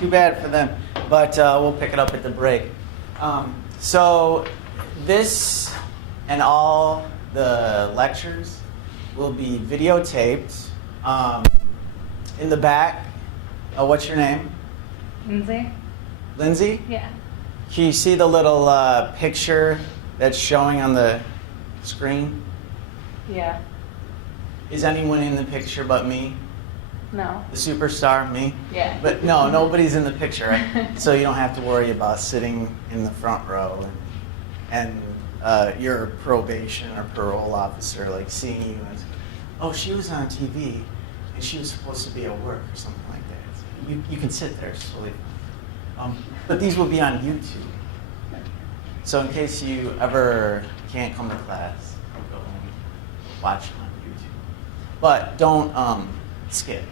Too bad for them, but we'll pick it up at the break. So this and all the lectures will be videotaped. In the back, what's your name? Lindsay? Lindsay? Yeah. Can you see the little picture that's showing on the screen? Yeah. Is anyone in the picture but me? No. The superstar, me? Yeah. But no, nobody's in the picture, right? So you don't have to worry about sitting in the front row and your probation or parole officer like seeing you and, oh, she was on TV and she was supposed to be at work or something like that. So you can sit there slowly. But these will be on YouTube. So in case you ever can't come to class, go and watch them on YouTube. But don't skip,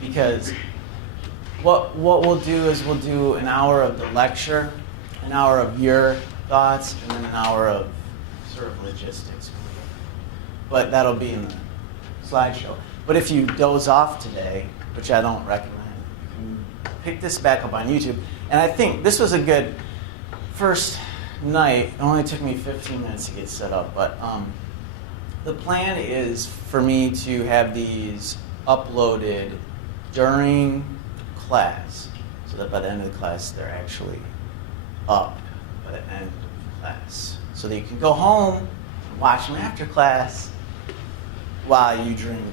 because what we'll do is we'll do an hour of the lecture, an hour of your thoughts, and then an hour of sort of logistics. But that'll be in the slideshow. But if you doze off today, which I don't recommend, you can pick this back up on YouTube. And I think this was a good first night. It only took me 15 minutes to get set up, but the plan is for me to have these uploaded during class, so that by the end of the class they're actually up by the end of class, so that you can go home and watch them after class while you drink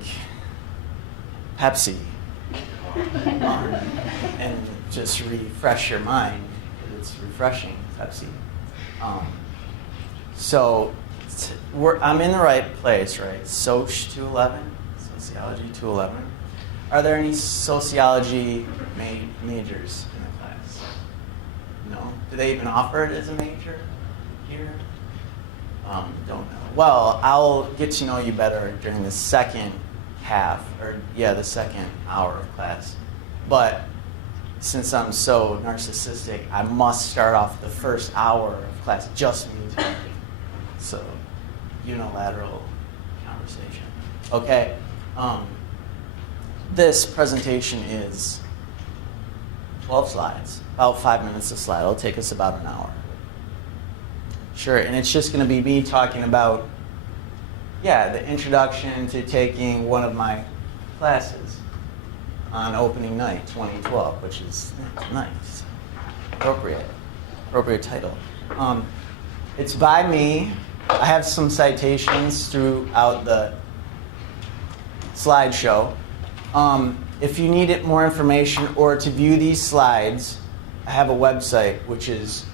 Pepsi and just refresh your mind, because it's refreshing, Pepsi. So I'm in the right place, right? Soc 211, Sociology 211. Are there any sociology majors in the class? No? Do they even offer it as a major here? Don't know. Well, I'll get to know you better during the second half, the second hour of class. But since I'm so narcissistic, I must start off the first hour of class just me talking. So, unilateral conversation. Okay. This presentation is 12 slides, about 5 minutes a slide. It'll take us about an hour. Sure, and it's just going to be me talking about, the introduction to taking one of my classes on opening night 2012, which is nice, appropriate title. It's by me. I have some citations throughout the slideshow. If you need more information or to view these slides, I have a website which is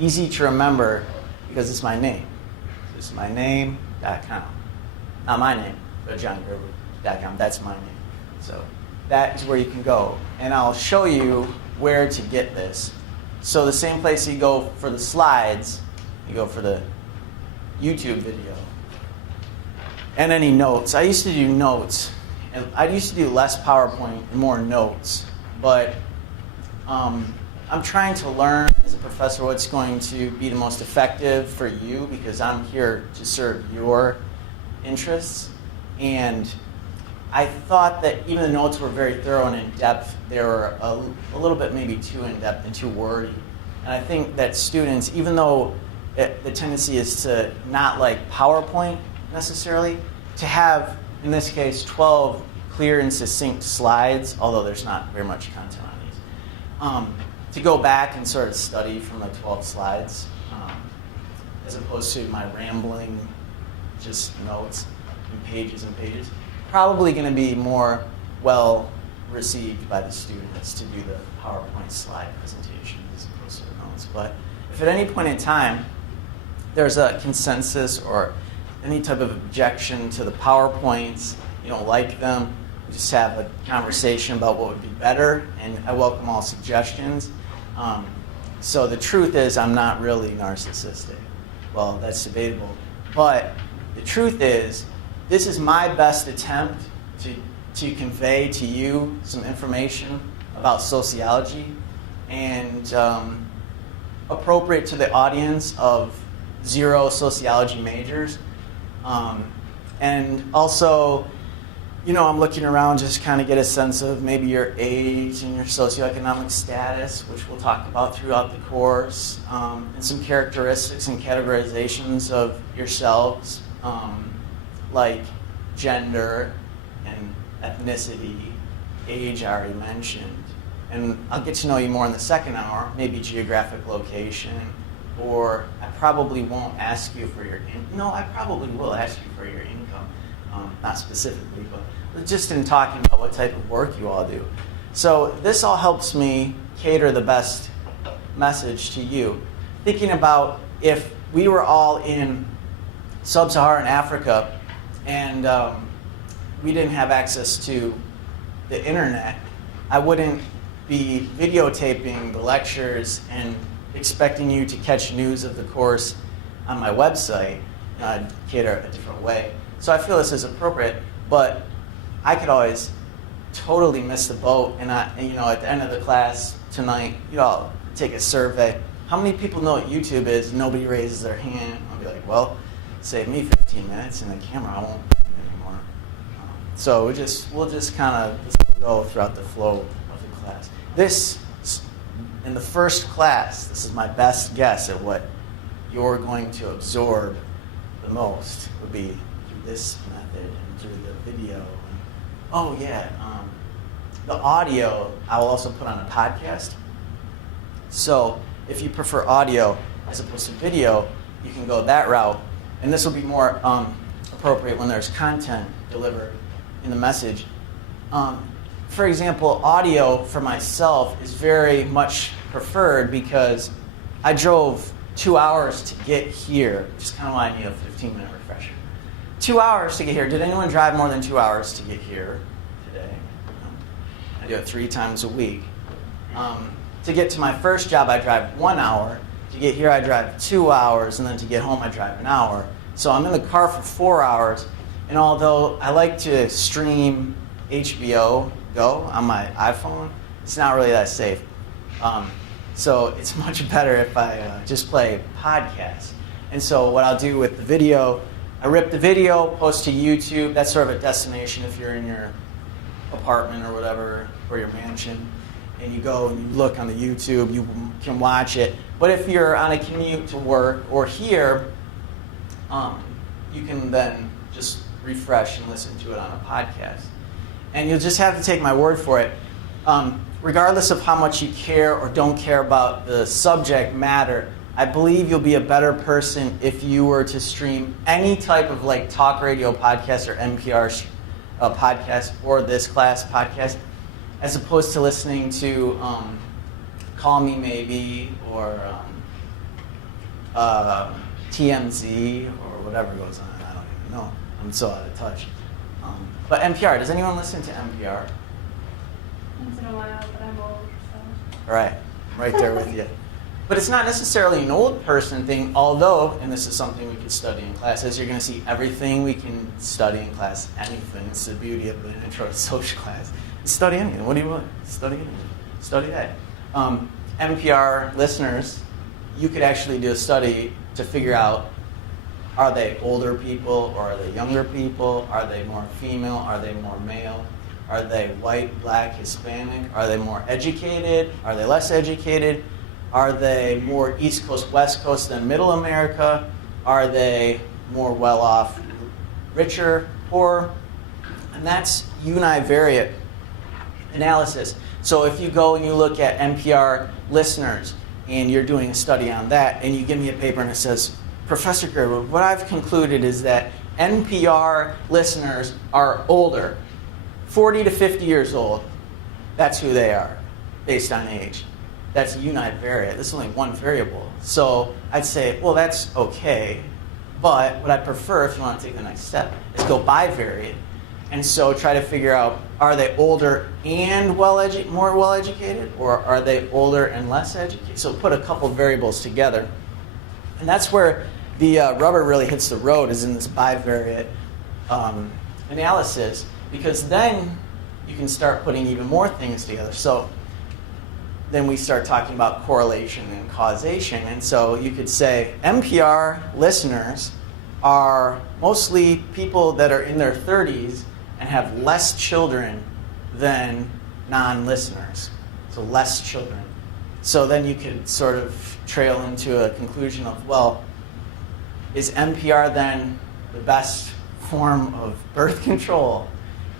easy to remember because it's my name. It's myname.com. Not my name, but johngerber.com. That's my name. So that is where you can go. And I'll show you where to get this. So the same place you go for the slides, you go for the YouTube video. And any notes. I used to do notes. And I used to do less PowerPoint and more notes. But I'm trying to learn as a professor what's going to be the most effective for you, because I'm here to serve your interests. And I thought that even the notes were very thorough and in-depth. They were a little bit maybe too in-depth and too wordy. And I think that students, even though the tendency is to not like PowerPoint necessarily, to have, in this case, 12 clear and succinct slides, although there's not very much content on these, to go back and sort of study from the 12 slides, as opposed to my rambling just notes and pages, probably going to be more well received by the students to do the PowerPoint slide presentation as opposed to the notes. But if at any point in time there's a consensus or any type of objection to the PowerPoints, you don't like them, we just have a conversation about what would be better, and I welcome all suggestions. So the truth is, I'm not really narcissistic. Well, that's debatable. But the truth is, this is my best attempt to convey to you some information about sociology and appropriate to the audience of 0 sociology majors. And also, I'm looking around just kind of get a sense of maybe your age and your socioeconomic status, which we'll talk about throughout the course, and some characteristics and categorizations of yourselves, like gender and ethnicity, age I already mentioned. And I'll get to know you more in the second hour, maybe geographic location, or I probably won't ask you for your no, I probably will ask you for your income, not specifically, but just in talking about what type of work you all do. So this all helps me cater the best message to you. Thinking about if we were all in sub-Saharan Africa and we didn't have access to the internet, I wouldn't be videotaping the lectures and expecting you to catch news of the course on my website. I'd cater a different way. So I feel this is appropriate, but I could always totally miss the boat, and at the end of the class tonight, you all take a survey. How many people know what YouTube is? Nobody raises their hand. I'll be like, well, save me 15 minutes, and the camera, I won't do it anymore. So we'll just kind of go throughout the flow of the class. This, in the first class, this is my best guess at what you're going to absorb the most, would be through this method and through the video. Oh yeah, the audio I will also put on a podcast. So if you prefer audio as opposed to video, you can go that route. And this will be more appropriate when there's content delivered in the message. For example, audio for myself is very much preferred because I drove 2 hours to get here. Just kind of why I need a 15-minute refresher. 2 hours to get here. Did anyone drive more than 2 hours to get here today? No. I do it 3 times a week. To get to my first job, I drive 1 hour. To get here, I drive 2 hours, and then to get home, I drive an hour. So I'm in the car for 4 hours, and although I like to stream HBO Go on my iPhone, it's not really that safe. So it's much better if I just play podcasts. And so what I'll do with the video, I rip the video, post to YouTube. That's sort of a destination if you're in your apartment or whatever, or your mansion, and you go and you look on the YouTube, you can watch it. But if you're on a commute to work or here, you can then just refresh and listen to it on a podcast. And you'll just have to take my word for it. Regardless of how much you care or don't care about the subject matter, I believe you'll be a better person if you were to stream any type of like talk radio podcast or NPR podcast or this class podcast, as opposed to listening to Call Me Maybe or TMZ or whatever goes on. I don't even know. I'm so out of touch. But NPR, does anyone listen to NPR? Once in a while, but I'm old, so. All right, I'm right there with you. But it's not necessarily an old person thing, although, and this is something we could study in class, as you're going to see everything we can study in class, anything. It's the beauty of an intro to social class. Study anything. What do you want? Study anything. Study that. NPR listeners, you could actually do a study to figure out, are they older people or are they younger people? Are they more female? Are they more male? Are they white, black, Hispanic? Are they more educated? Are they less educated? Are they more East Coast, West Coast than Middle America? Are they more well-off, richer, poorer? And that's univariate analysis. So if you go and you look at NPR listeners and you're doing a study on that and you give me a paper and it says, Professor Gerber, what I've concluded is that NPR listeners are older, 40 to 50 years old. That's who they are, based on age. That's univariate. This is only one variable. So I'd say, well, that's okay. But what I prefer, if you want to take the next step, is go bivariate. And so try to figure out, are they older and more well-educated, or are they older and less educated? So put a couple variables together. And that's where the rubber really hits the road, is in this bivariate analysis, because then you can start putting even more things together. So then we start talking about correlation and causation. And so you could say NPR listeners are mostly people that are in their 30s and have less children than non-listeners. So less children. So then you could sort of trail into a conclusion of, well, is NPR then the best form of birth control?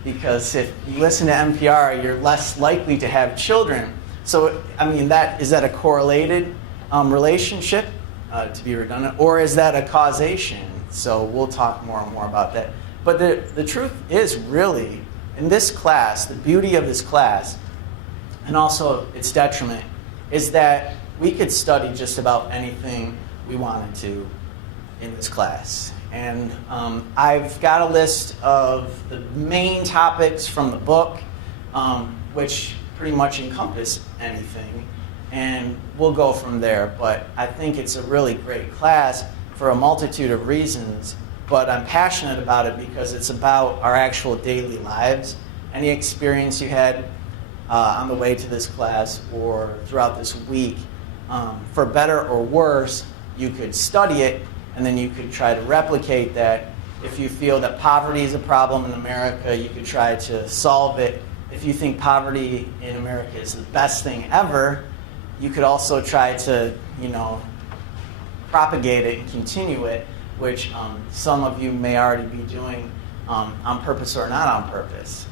Because if you listen to NPR, you're less likely to have children. So, I mean, is that a correlated relationship, to be redundant, or is that a causation? So we'll talk more and more about that. But the truth is really, in this class, the beauty of this class, and also its detriment, is that we could study just about anything we wanted to in this class. And I've got a list of the main topics from the book, which pretty much encompass anything. And we'll go from there. But I think it's a really great class for a multitude of reasons. But I'm passionate about it because it's about our actual daily lives. Any experience you had on the way to this class or throughout this week, for better or worse, you could study it, and then you could try to replicate that. If you feel that poverty is a problem in America, you could try to solve it. If you think poverty in America is the best thing ever, you could also try to, propagate it and continue it, which some of you may already be doing on purpose or not on purpose.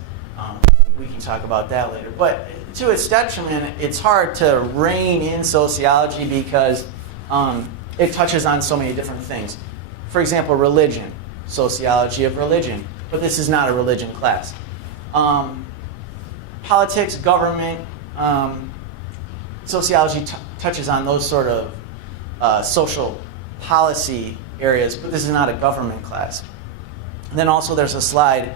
We can talk about that later. But to its detriment, it's hard to rein in sociology because it touches on so many different things. For example, religion, sociology of religion. But this is not a religion class. Politics, government, sociology touches on those sort of social policy areas, but this is not a government class. And then also there's a slide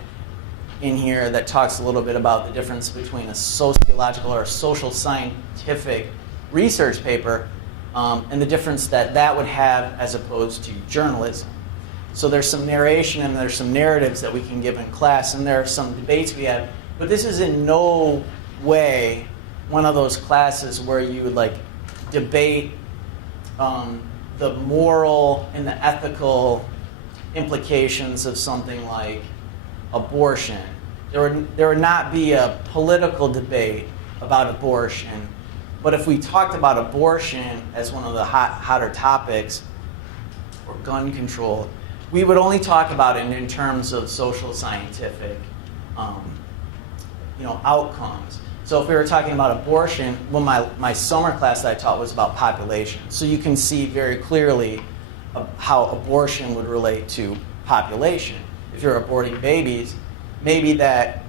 in here that talks a little bit about the difference between a sociological or a social scientific research paper and the difference that would have as opposed to journalism. So there's some narration and there's some narratives that we can give in class, and there are some debates we have, but this is in no way one of those classes where you would debate the moral and the ethical implications of something like abortion. There would not be a political debate about abortion, but if we talked about abortion as one of the hotter topics, or gun control, we would only talk about it in terms of social scientific outcomes. So if we were talking about abortion, well, my summer class that I taught was about population. So you can see very clearly how abortion would relate to population. If you're aborting babies, maybe that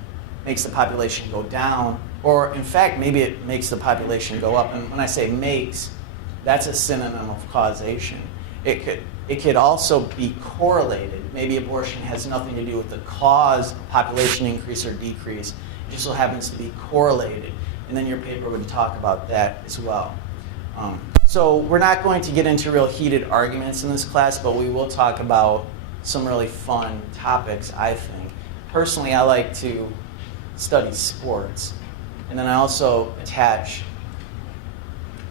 makes the population go down, or in fact, maybe it makes the population go up. And when I say makes, that's a synonym of causation. It could also be correlated. Maybe abortion has nothing to do with the cause of population increase or decrease. It just so happens to be correlated. And then your paper would talk about that as well. So we're not going to get into real heated arguments in this class, but we will talk about some really fun topics, I think. Personally, I like to study sports. And then I also attach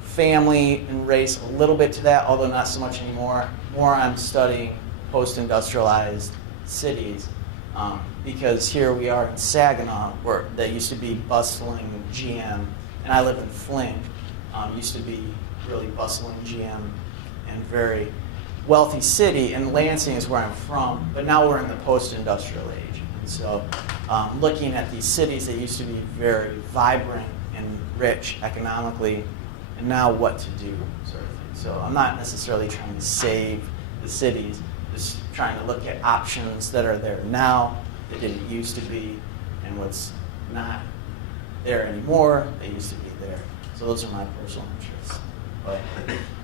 family and race a little bit to that, although not so much anymore. More I'm studying post-industrialized cities, because here we are in Saginaw, where that used to be bustling GM, and I live in Flint, used to be really bustling GM and very wealthy city, and Lansing is where I'm from, but now we're in the post-industrial age. And so looking at these cities that used to be very vibrant and rich economically, and now what to do, sort of thing. So I'm not necessarily trying to save the cities, just trying to look at options that are there now that didn't used to be, and what's not there anymore, they used to be there. So those are my personal interests. But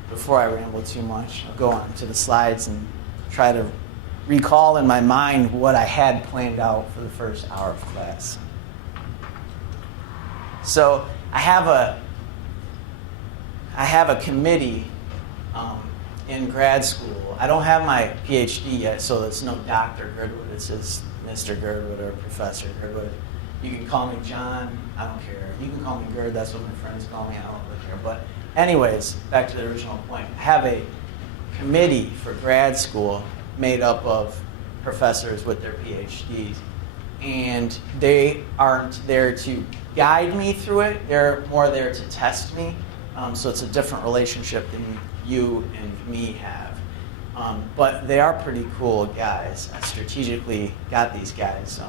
before I ramble too much, I'll go on to the slides and try to recall in my mind what I had planned out for the first hour of class. So I have a committee in grad school. I don't have my PhD yet, so it's no Dr. Girdwood. It's just Mr. Girdwood or Professor Girdwood. You can call me John. I don't care. You can call me Gird. That's what my friends call me. I don't really care. But anyways, back to the original point. I have a committee for grad school made up of professors with their PhDs. and they aren't there to guide me through it. They're more there to test me. So it's a different relationship than you and me have. But they are pretty cool guys. I strategically got these guys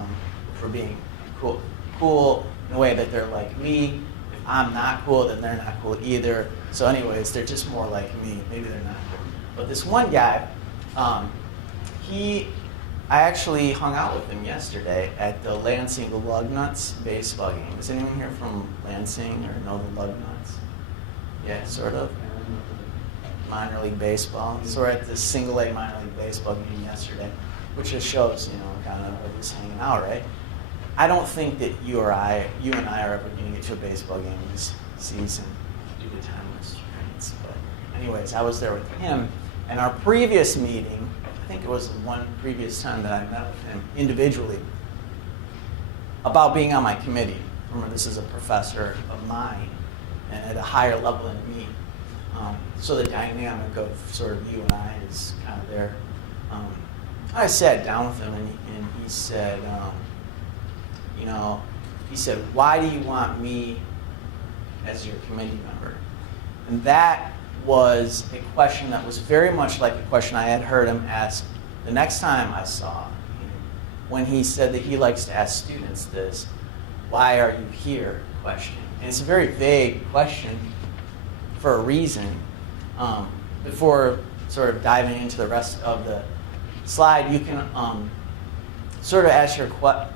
for being cool in a way that they're like me. If I'm not cool, then they're not cool either. So anyways, they're just more like me. Maybe they're not cool. But this one guy, I actually hung out with him yesterday at the Lansing Lugnuts baseball game. Is anyone here from Lansing or know the Lugnuts? Yeah, sort of. Minor league baseball. So we're at the single A minor league baseball game yesterday, which just shows, kind of we're just hanging out, right? I don't think that you and I are ever going to get to a baseball game this season due to time restraints. But anyways, I was there with him, and our previous meeting, I think it was the one previous time that I met with him individually, about being on my committee. Remember, this is a professor of mine, and at a higher level than me. So the dynamic of sort of you and I is kind of there. I sat down with him, and he said, why do you want me as your committee member? And that was a question that was very much like a question I had heard him ask the next time I saw him, when he said that he likes to ask students this, why are you here question. And it's a very vague question for a reason. Before sort of diving into the rest of the slide, you can sort of ask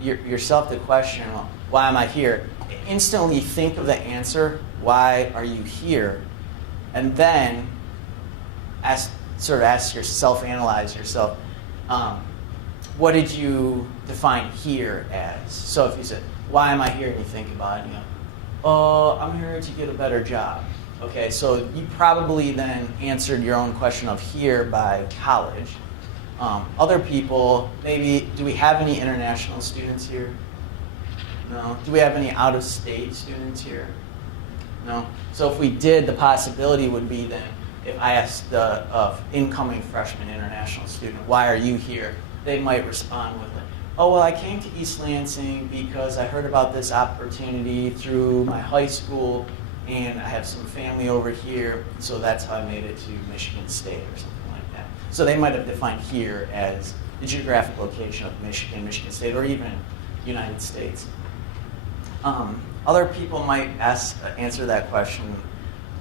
yourself the question, well, why am I here? Instantly think of the answer, why are you here? And then ask yourself, analyze yourself, what did you define here as? So if you said, why am I here? And you think about it, I'm here to get a better job. Okay, so you probably then answered your own question of here by college. Other people, maybe, do we have any international students here? No. Do we have any out-of-state students here? No. So if we did, the possibility would be then, if I asked the incoming freshman international student, why are you here? They might respond with, oh, well, I came to East Lansing because I heard about this opportunity through my high school, and I have some family over here, so that's how I made it to Michigan State or something like that. So they might have defined here as the geographic location of Michigan State, or even United States. Other people might answer that question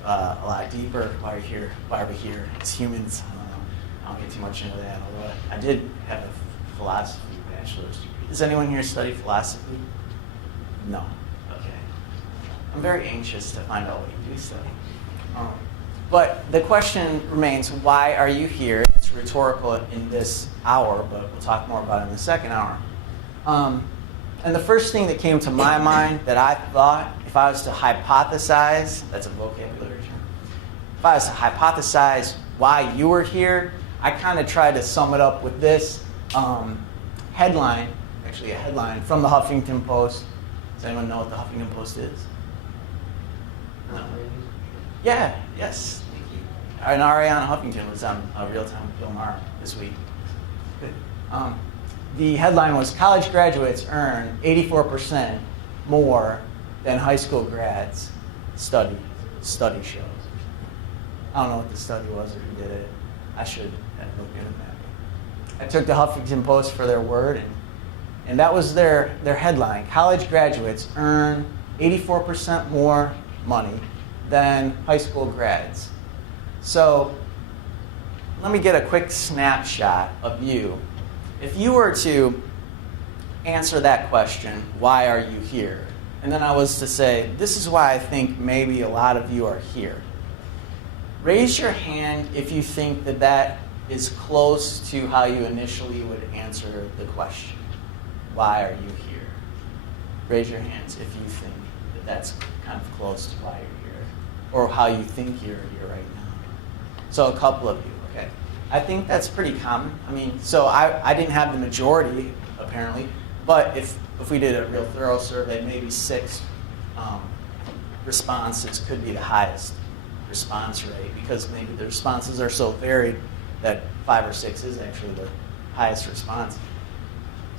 a lot deeper. Why are you here? Why are we here? As humans, I don't get too much into that, although I did have a philosophy bachelor's degree. Does anyone here study philosophy? No. I'm very anxious to find out what you do study. But the question remains, why are you here? It's rhetorical in this hour, but we'll talk more about it in the second hour. And the first thing that came to my mind that I thought, if I was to hypothesize, that's a vocabulary term, if I was to hypothesize why you were here, I kind of tried to sum it up with this headline, actually a headline from the Huffington Post. Does anyone know what the Huffington Post is? No. Yeah, yes, thank you. And Ariana Huffington was on Real Time with Bill Maher this week. Good. The headline was, college graduates earn 84% more than high school grads, study shows. I don't know what the study was or who did it. I should have looked into that. I took the Huffington Post for their word, and that was their headline. College graduates earn 84% more money than high school grads. So let me get a quick snapshot of you. If you were to answer that question, why are you here? And then I was to say, this is why I think maybe a lot of you are here. Raise your hand if you think that that is close to how you initially would answer the question. Why are you here? Raise your hands if you think that that's kind of close to why you're here, or how you think you're here right now. So a couple of you, okay. I think that's pretty common. I mean, so I didn't have the majority, apparently, but if we did a real thorough survey, maybe 6 responses could be the highest response rate, because maybe the responses are so varied that 5 or 6 is actually the highest response.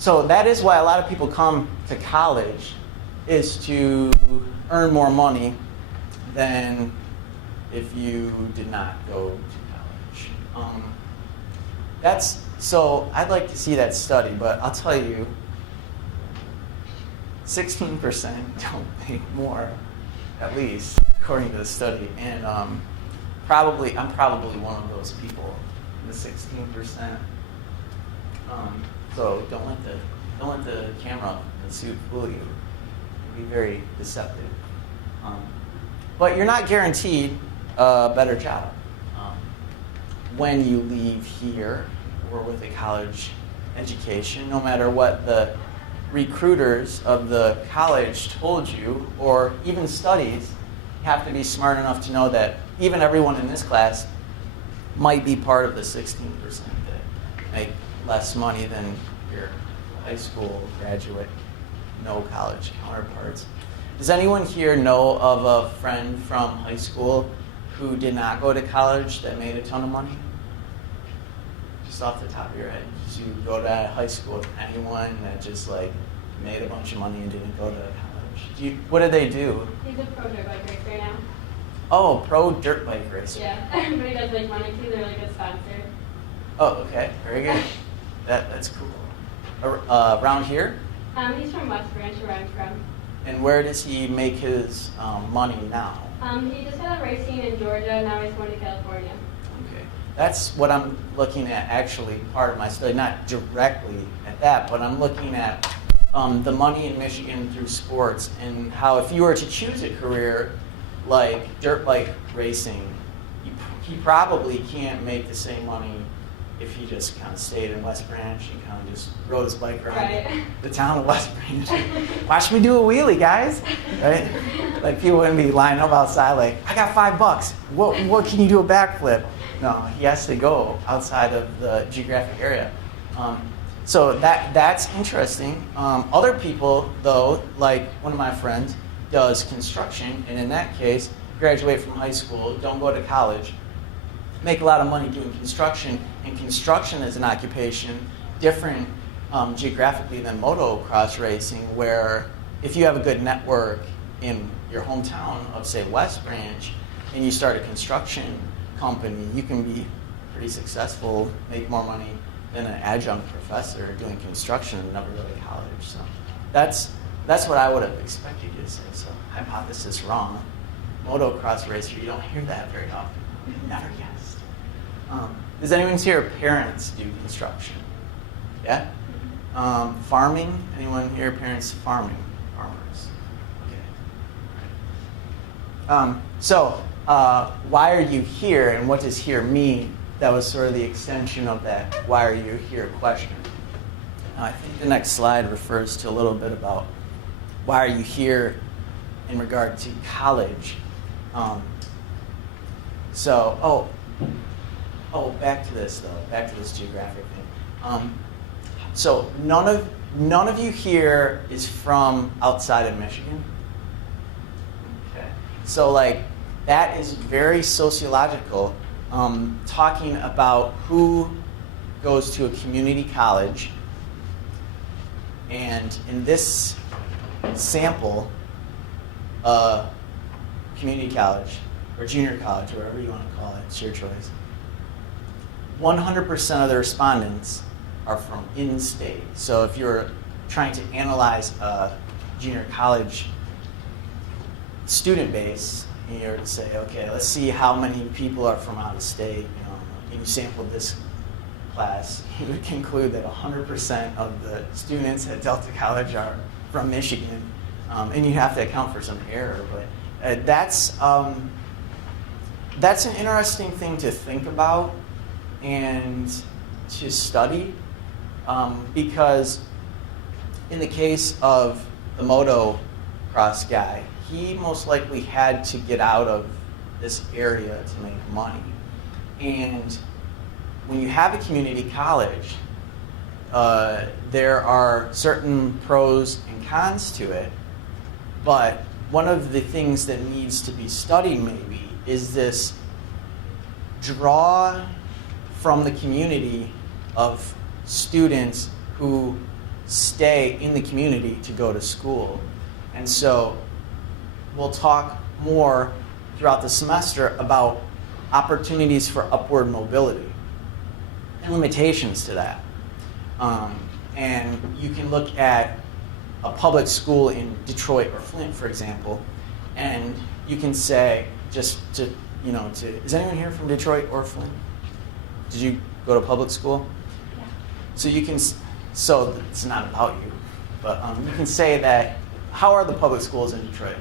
So that is why a lot of people come to college, is to earn more money than if you did not go to college. So I'd like to see that study, but I'll tell you, 16% don't make more, at least according to the study, and I'm probably one of those people, the 16%. So don't let the camera and the suit fool you. It'll be very deceptive. But you're not guaranteed a better job when you leave here or with a college education, no matter what the recruiters of the college told you, or even studies. You have to be smart enough to know that even everyone in this class might be part of the 16% that make less money than your high school graduate, no college counterparts. Does anyone here know of a friend from high school who did not go to college that made a ton of money? Just off the top of your head, did you go to high school with anyone that just like made a bunch of money and didn't go to college? What did they do? He's a pro dirt bike racer now. Oh, pro dirt bike racer. Yeah, everybody does make money too. They're like a sponsor. Oh, okay, very good. That's cool. Around here? He's from West Branch, where I'm from. And where does he make his money now? He just got a racing in Georgia. Now he's going to California. Okay, that's what I'm looking at. Actually, part of my study, not directly at that, but I'm looking at the money in Michigan through sports, and how if you were to choose a career like dirt bike racing, he probably can't make the same money if he just kind of stayed in West Branch and kind of just rode his bike around the town of West Branch. Watch me do a wheelie, guys. Right? Like people wouldn't be lining up outside like, I got $5. What can you do a backflip? No, he has to go outside of the geographic area. So that's interesting. Other people, though, like one of my friends, does construction, and in that case, graduate from high school, don't go to college, make a lot of money doing construction, and construction is an occupation different geographically than motocross racing, where if you have a good network in your hometown of, say, West Branch, and you start a construction company, you can be pretty successful, make more money than an adjunct professor doing construction and never go to college. So that's what I would have expected you to say. So hypothesis wrong. Motocross racer, you don't hear that very often. Never guessed. Does anyone here parents do construction? Yeah? Farming? Anyone here parents farming? Farmers? Okay. So why are you here, and what does here mean? That was sort of the extension of that why are you here question. Now, I think the next slide refers to a little bit about why are you here in regard to college. Back to this though. Back to this geographic thing. So none of you here is from outside of Michigan. Okay. So like that is very sociological. Talking about who goes to a community college, and in this sample, community college or junior college, whatever you want to call it, it's your choice. 100% of the respondents are from in-state. So if you're trying to analyze a junior college student base, and you're to say, okay, let's see how many people are from out of state, and you sampled this class, you would conclude that 100% of the students at Delta College are from Michigan, and you have to account for some error. But that's an interesting thing to think about and to study, because in the case of the motocross guy, he most likely had to get out of this area to make money. And when you have a community college, there are certain pros and cons to it. But one of the things that needs to be studied maybe is this draw from the community of students who stay in the community to go to school. And so we'll talk more throughout the semester about opportunities for upward mobility and limitations to that. And you can look at a public school in Detroit or Flint, for example, and you can say, just to, is anyone here from Detroit or Flint? Did you go to public school? Yeah. So you can, so it's not about you, but you can say that, how are the public schools in Detroit?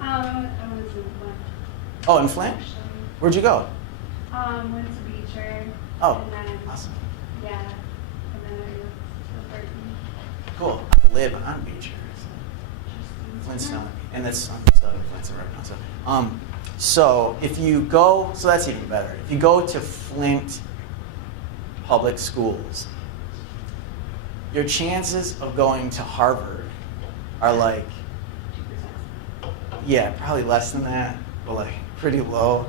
I was in Flint. Oh, in Flint? Actually. Where'd you go? Went to Beecher. Oh, and then, awesome. Yeah. And then I moved to Burton. Cool. I live on Beecher. So Flintstone. And that's Southern Flintstone right now. So if you go, so that's even better. If you go to Flint public schools, your chances of going to Harvard are like, 2%. yeah, probably less than that, but like pretty low,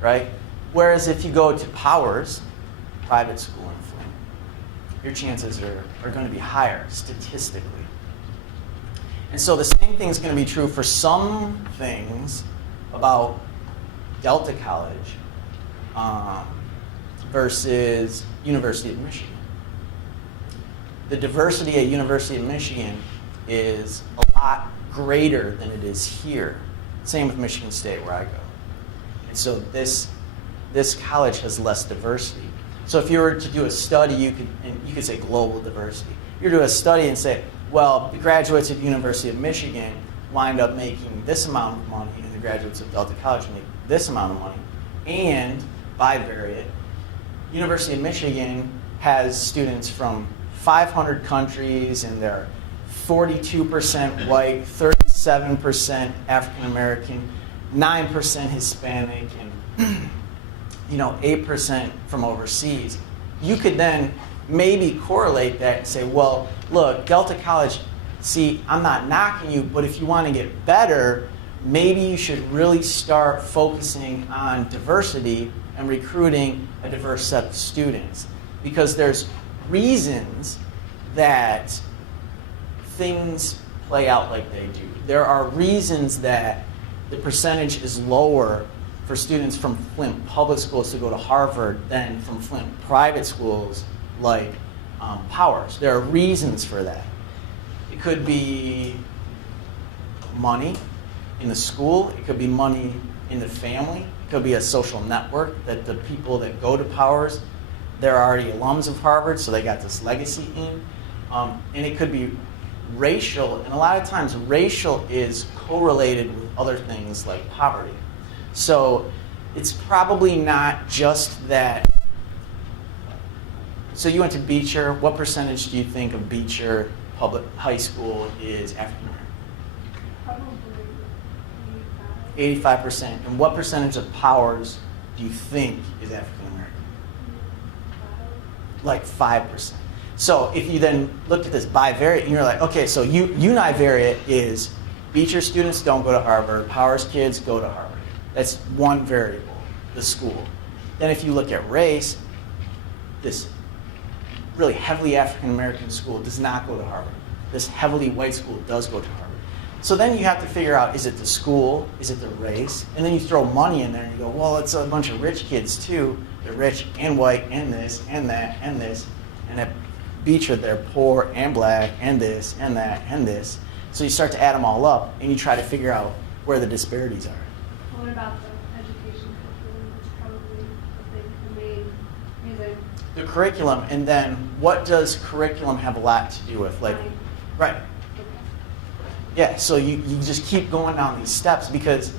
right? Whereas if you go to Powers, private school in Flint, your chances are going to be higher statistically. And so the same thing is going to be true for some things about Delta College versus University of Michigan. The diversity at University of Michigan is a lot greater than it is here. Same with Michigan State, where I go. And so this college has less diversity. So if you were to do a study, you could say global diversity. You do a study and say, well, the graduates of University of Michigan wind up making this amount of money, and the graduates of Delta College make this amount of money. And bivariate, University of Michigan has students from 500 countries, and they're 42% white, 37% African American, 9% Hispanic, and 8% from overseas. You could then maybe correlate that and say, well, look, Delta College, see, I'm not knocking you, but if you want to get better, maybe you should really start focusing on diversity and recruiting a diverse set of students. Because there's reasons that things play out like they do. There are reasons that the percentage is lower for students from Flint public schools to go to Harvard than from Flint private schools like Powers. There are reasons for that. It could be money in the school. It could be money in the family. It could be a social network that the people that go to Powers, they're already alums of Harvard, so they got this legacy in. And it could be racial, and a lot of times racial is correlated with other things like poverty. So it's probably not just that. So you went to Beecher. What percentage do you think of Beecher public high school is African American? Probably 85%. And what percentage of Powers do you think is African American? 5. Like 5%. So if you then looked at this bivariate, and you're like, okay, so univariate is Beecher students don't go to Harvard, Powers kids go to Harvard. That's one variable, the school. Then if you look at race, this really heavily African American school does not go to Harvard. This heavily white school does go to Harvard. So then you have to figure out, is it the school, is it the race? And then you throw money in there and you go, well, it's a bunch of rich kids too. They're rich and white and this and that and this. And at Beecher, they're poor and black and this and that and this. So you start to add them all up and you try to figure out where the disparities are. What about the education curriculum? That's probably the main reason. The curriculum, and then what does curriculum have a lot to do with? Like, right. Okay. Yeah, so you just keep going down these steps because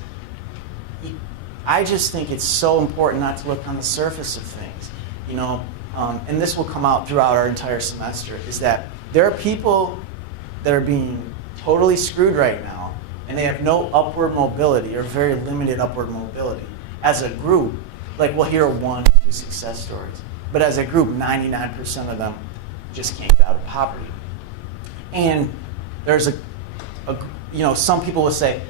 I just think it's so important not to look on the surface of things. And this will come out throughout our entire semester, is that there are people that are being totally screwed right now, and they have no upward mobility or very limited upward mobility. As a group, like we'll hear 1, 2 success stories, but as a group, 99% of them just can't get out of poverty. And there's some people will say,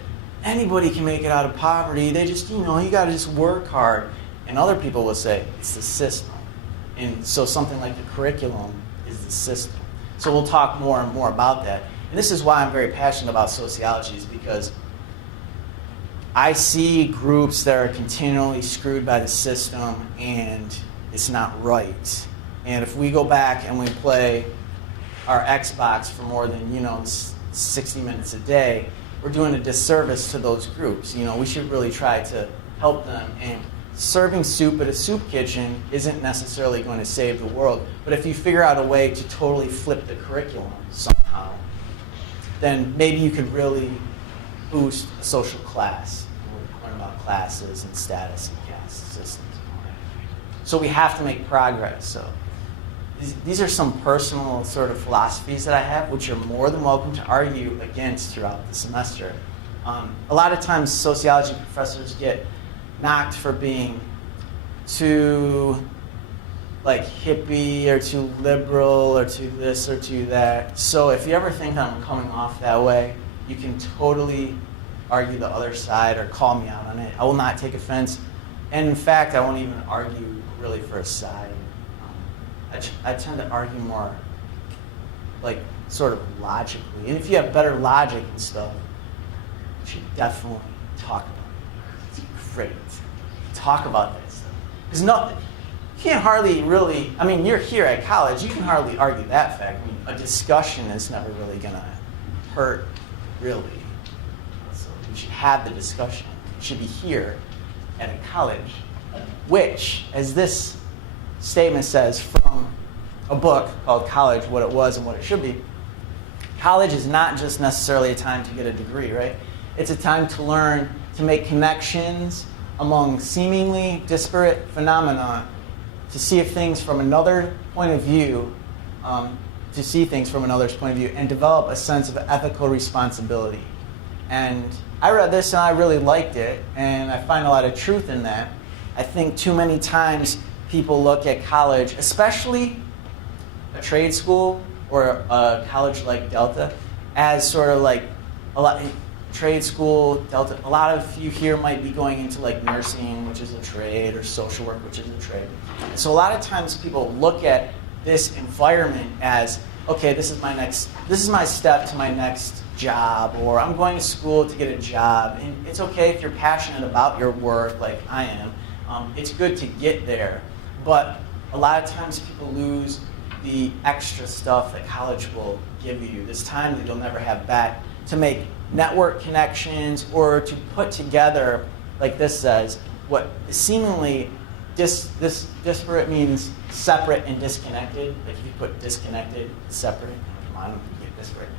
anybody can make it out of poverty. They just, you got to just work hard. And other people will say, it's the system. And so something like the curriculum is the system. So we'll talk more and more about that. And this is why I'm very passionate about sociology, is because I see groups that are continually screwed by the system, and it's not right. And if we go back and we play our Xbox for more than 60 minutes a day, we're doing a disservice to those groups. We should really try to help them. And serving soup at a soup kitchen isn't necessarily going to save the world. But if you figure out a way to totally flip the curriculum somehow, then maybe you could really boost a social class. We're learning about classes and status and caste systems and all that. So we have to make progress. So these are some personal sort of philosophies that I have, which you're more than welcome to argue against throughout the semester. A lot of times sociology professors get knocked for being too hippie or too liberal or too this or too that. So if you ever think I'm coming off that way, you can totally argue the other side or call me out on it. I will not take offense. And in fact, I won't even argue really for a side. I tend to argue more sort of logically. And if you have better logic and stuff, you should definitely talk about it. It's great. Talk about that stuff. Because you can't hardly really, you're here at college, you can hardly argue that fact. A discussion is never really going to hurt, really. So you should have the discussion. You should be here at a college, which, as this statement says from a book called College, What It Was and What It Should Be, college is not just necessarily a time to get a degree, right? It's a time to learn to make connections among seemingly disparate phenomena, to see things from another point of view, and develop a sense of ethical responsibility. And I read this and I really liked it, and I find a lot of truth in that. I think too many times people look at college, especially a trade school or a college like Delta, as sort of trade school, Delta. A lot of you here might be going into nursing, which is a trade, or social work, which is a trade. And so a lot of times people look at this environment as, okay, this is my step to my next job, or I'm going to school to get a job. And it's okay if you're passionate about your work like I am. It's good to get there. But a lot of times people lose the extra stuff that college will give you, this time that you'll never have back, to make network connections or to put together, like this says, what seemingly disparate means separate and disconnected. Like if you put disconnected, separate, come on, you get disparate.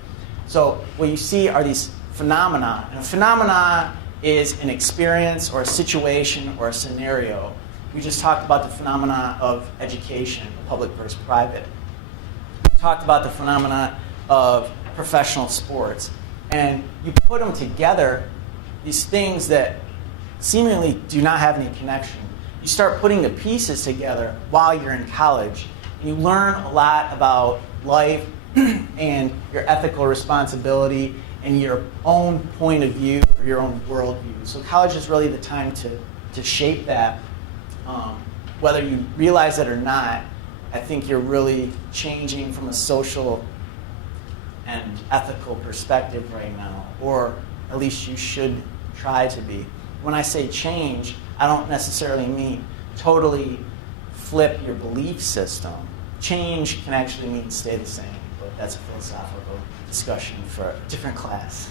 So what you see are these phenomena. And a phenomena is an experience or a situation or a scenario. We just talked about the phenomena of education, public versus private. We talked about the phenomena of professional sports. And you put them together, these things that seemingly do not have any connection. You start putting the pieces together while you're in college. And you learn a lot about life and your ethical responsibility and your own point of view or your own worldview. So college is really the time to shape that. Whether you realize it or not, I think you're really changing from a social and ethical perspective right now, or at least you should try to be. When I say change, I don't necessarily mean totally flip your belief system. Change can actually mean stay the same, but that's a philosophical discussion for a different class.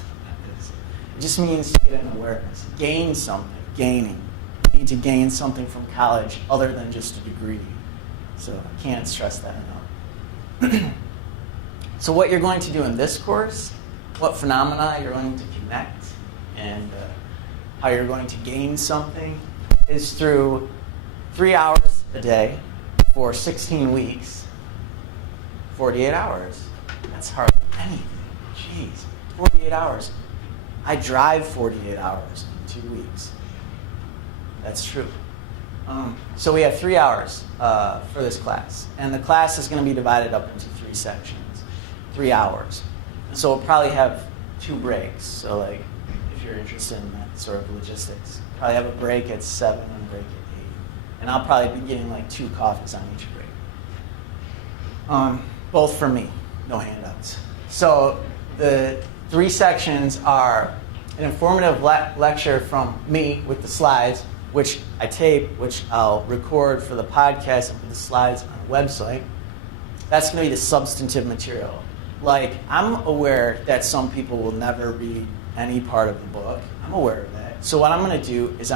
It just means to get an awareness, gain something, gaining. You need to gain something from college other than just a degree. So I can't stress that enough. So what you're going to do in this course, what phenomena you're going to connect, and how you're going to gain something, is through 3 hours a day for 16 weeks, 48 hours. That's hardly anything. Jeez, 48 hours. I drive 48 hours in 2 weeks. That's true. So we have 3 hours for this class. And the class is going to be divided up into 3 sections, 3 hours. And so we'll probably have 2 breaks. So if you're interested in that sort of logistics, probably have a break at 7 and a break at 8. And I'll probably be getting 2 coffees on each break. Both for me. no handouts. So the 3 sections are an informative lecture from me with the slides, which I tape, which I'll record for the podcast and put the slides on the website. That's going to be the substantive material. Like, I'm aware that some people will never read any part of the book. I'm aware of that. So what I'm going to do is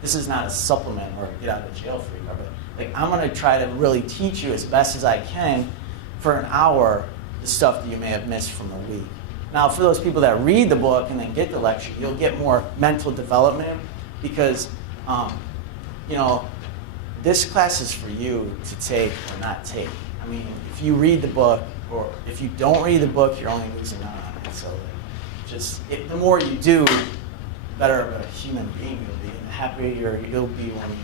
this is not a supplement or get out of jail free card, but like, I'm going to try to really teach you as best as I can for an hour the stuff that you may have missed from the week. Now, for those people that read the book and then get the lecture, you'll get more mental development because, this class is for you to take or not take. I mean, if you read the book or if you don't read the book, you're only losing out on it. So the more you do, the better of a human being you'll be, and the happier you'll be when you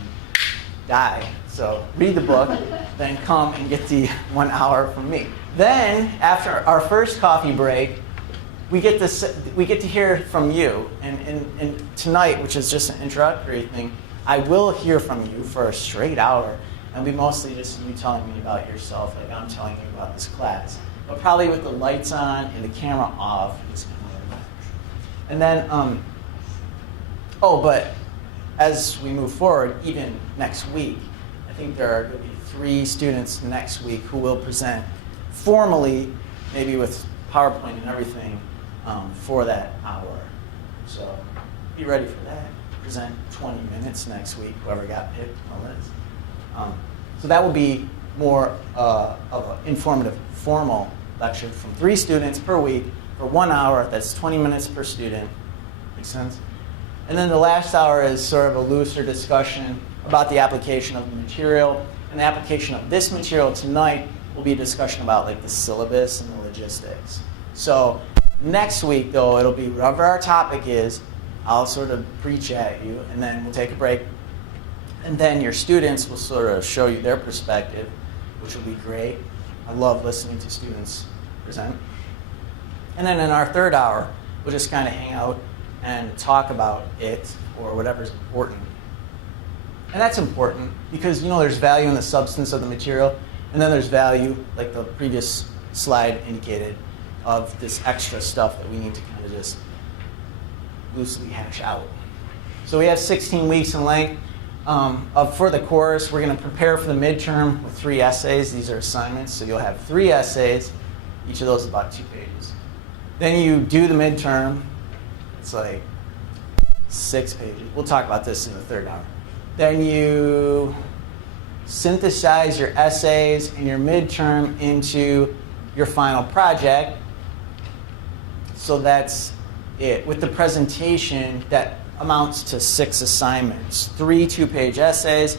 die. So read the book, then come and get the 1 hour from me. Then, after our first coffee break, we get to hear from you. And tonight, which is just an introductory thing, I will hear from you for a straight hour. And be mostly just you telling me about yourself, like I'm telling you about this class. But probably with the lights on and the camera off. And then, but as we move forward, even next week, I think there are going to be 3 students next week who will present formally, maybe with PowerPoint and everything, for that hour. So be ready for that. Present 20 minutes next week, whoever got picked on the list. So that will be more of an informative, formal lecture from 3 students per week for 1 hour. That's 20 minutes per student. Make sense? And then the last hour is sort of a looser discussion about the application of the material. And the application of this material tonight will be a discussion about like the syllabus and the logistics. So next week, though, it'll be whatever our topic is. I'll sort of preach at you, and then we'll take a break. And then your students will sort of show you their perspective, which will be great. I love listening to students present. And then in our third hour, we'll just kind of hang out and talk about it or whatever's important. And that's important because, there's value in the substance of the material, and then there's value, like the previous slide indicated, of this extra stuff that we need to kind of just loosely hash out. So we have 16 weeks in length. For the course, we're going to prepare for the midterm with 3 essays. These are assignments, so you'll have 3 essays. Each of those is about 2 pages. Then you do the midterm. It's like 6 pages. We'll talk about this in the third hour. Then you synthesize your essays and your midterm into your final project. So that's it. With the presentation, that amounts to 6 assignments. 3 2-page essays,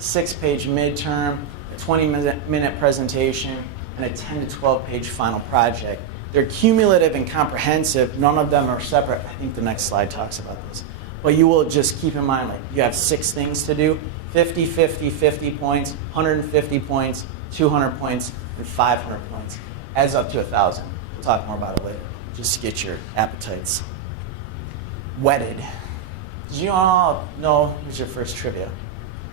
6-page midterm, a 20-minute presentation, and a 10 to 12-page final project. They're cumulative and comprehensive. None of them are separate. I think the next slide talks about this. But you will just keep in mind, like, you have 6 things to do: 50, 50, 50 points, 150 points, 200 points, and 500 points. Adds up to 1,000. We'll talk more about it later. Just to get your appetites whetted. Did you all know, here's your first trivia.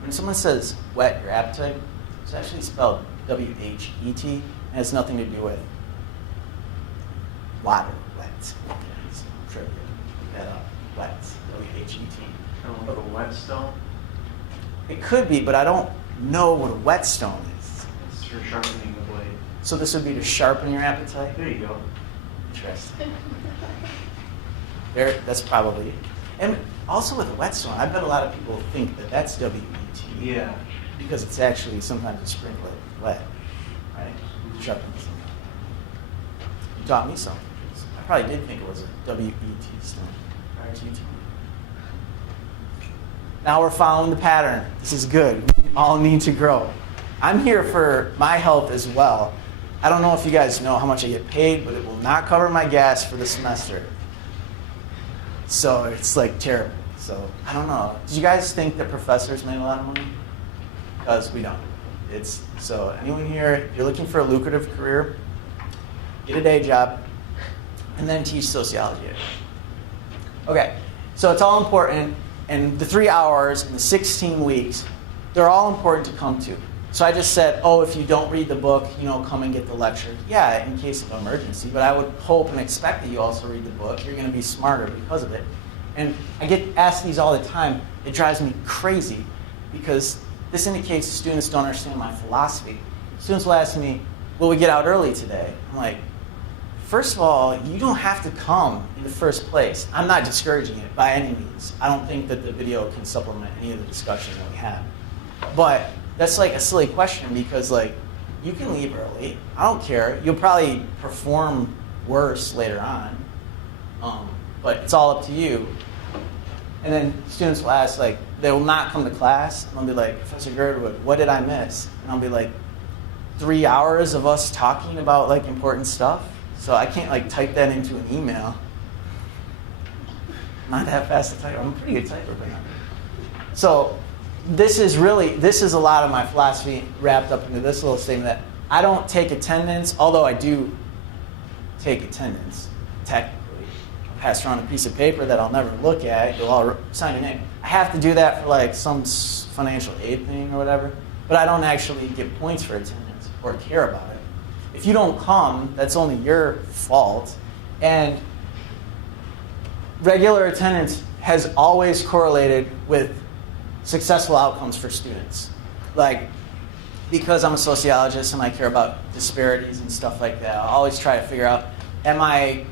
When someone says whet your appetite, it's actually spelled W-H-E-T. It has nothing to do with water, wet. It's trivia. Look that up. Wet, W-H-E-T. Kind of like a whetstone? It could be, but I don't know what a whetstone is. It's for sharpening the blade. So this would be to sharpen your appetite? There you go. Interesting. That's probably it. And also with a whetstone, I bet a lot of people think that that's W-E-T. Yeah. Because it's actually sometimes a sprinkler wet, right? Sharpens. You taught me something. I probably did think it was a W-E-T stone prior to you telling me. Now we're following the pattern. This is good. We all need to grow. I'm here for my health as well. I don't know if you guys know how much I get paid, but it will not cover my gas for the semester. So it's like terrible. So I don't know. Did you guys think that professors made a lot of money? Because we don't. So anyone here, if you're looking for a lucrative career, get a day job, and then teach sociology. Okay, so it's all important, and the 3 hours and the 16 weeks, they're all important to come to. So I just said, oh, if you don't read the book, come and get the lecture. Yeah, in case of emergency, but I would hope and expect that you also read the book. You're going to be smarter because of it. And I get asked these all the time. It drives me crazy because this indicates students don't understand my philosophy. Students will ask me, will we get out early today? I'm like, first of all, you don't have to come in the first place. I'm not discouraging it by any means. I don't think that the video can supplement any of the discussion that we have. But that's like a silly question because you can leave early. I don't care. You'll probably perform worse later on. But it's all up to you. And then students will ask, they will not come to class. And I'll be like, Professor Girdwood, what did I miss? And I'll be like, 3 hours of us talking about important stuff. So I can't type that into an email. Not that fast to type. I'm a pretty good typer, but not. So this is a lot of my philosophy wrapped up into this little statement that I don't take attendance, although I do take attendance, technically. I'll pass around a piece of paper that I'll never look at. You'll all sign your name. I have to do that for some financial aid thing or whatever, but I don't actually get points for attendance or care about it. If you don't come, that's only your fault. And regular attendance has always correlated with successful outcomes for students. Because I'm a sociologist and I care about disparities and stuff like that, I always try to figure out, am I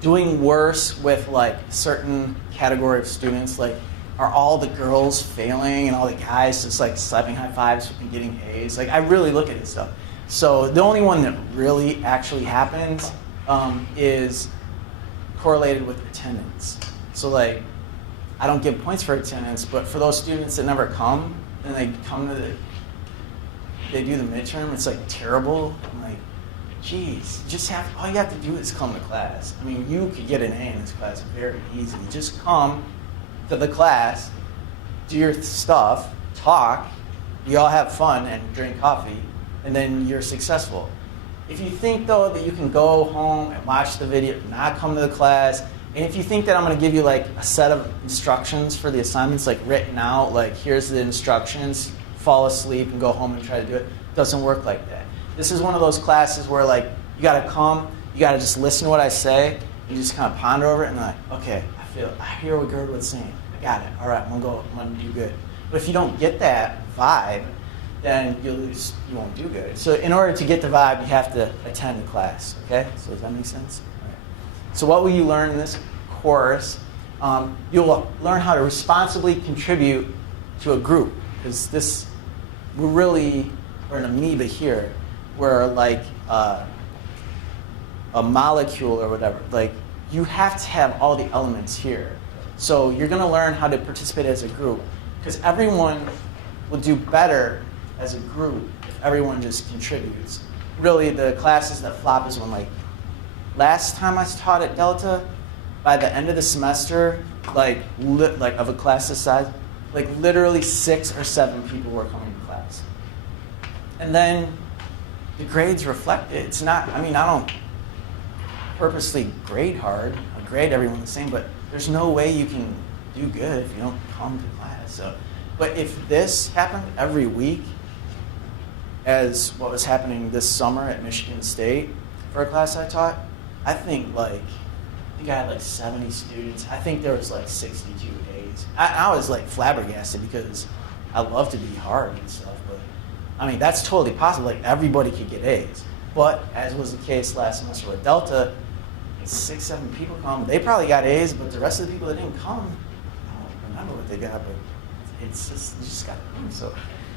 doing worse with a certain category of students? Are all the girls failing and all the guys just slapping high fives and getting A's? I really look at this stuff. So the only one that really actually happens is correlated with attendance. So I don't give points for attendance, but for those students that never come, and they do the midterm, it's terrible. I'm like, geez, all you have to do is come to class. I mean, you could get an A in this class very easily. Just come to the class, do your stuff, talk, we all have fun and drink coffee, and then you're successful. If you think, though, that you can go home and watch the video, not come to the class, and if you think that I'm going to give you a set of instructions for the assignments written out, here's the instructions, fall asleep and go home and try to do it, doesn't work like that. This is one of those classes where you got to come, you got to just listen to what I say, you just kind of ponder over it, and okay, I hear what Girdwood's saying. I got it. All right, I'm going to do good. But if you don't get that vibe, then you won't do good. So in order to get the vibe, you have to attend the class. Okay? So does that make sense? All right. So what will you learn in this course? You'll learn how to responsibly contribute to a group. Because we're an amoeba here. We're a molecule or whatever. You have to have all the elements here. So you're going to learn how to participate as a group. Because everyone will do better as a group if everyone just contributes. Really, the classes that flop is when, last time I taught at Delta, by the end of the semester, of a class this size, literally 6 or 7 people were coming to class. And then the grades reflect it. It's not, I don't purposely grade hard. I grade everyone the same, but there's no way you can do good if you don't come to class. So, but if this happened every week, as what was happening this summer at Michigan State for a class I taught, I think I had 70 students. I think there was 62 A's. I was flabbergasted because I love to be hard and stuff, but that's totally possible. Everybody could get A's. But as was the case last semester with Delta, 6, 7 people come. They probably got A's, but the rest of the people that didn't come, I don't remember what they got, but it's just, you just got to come. So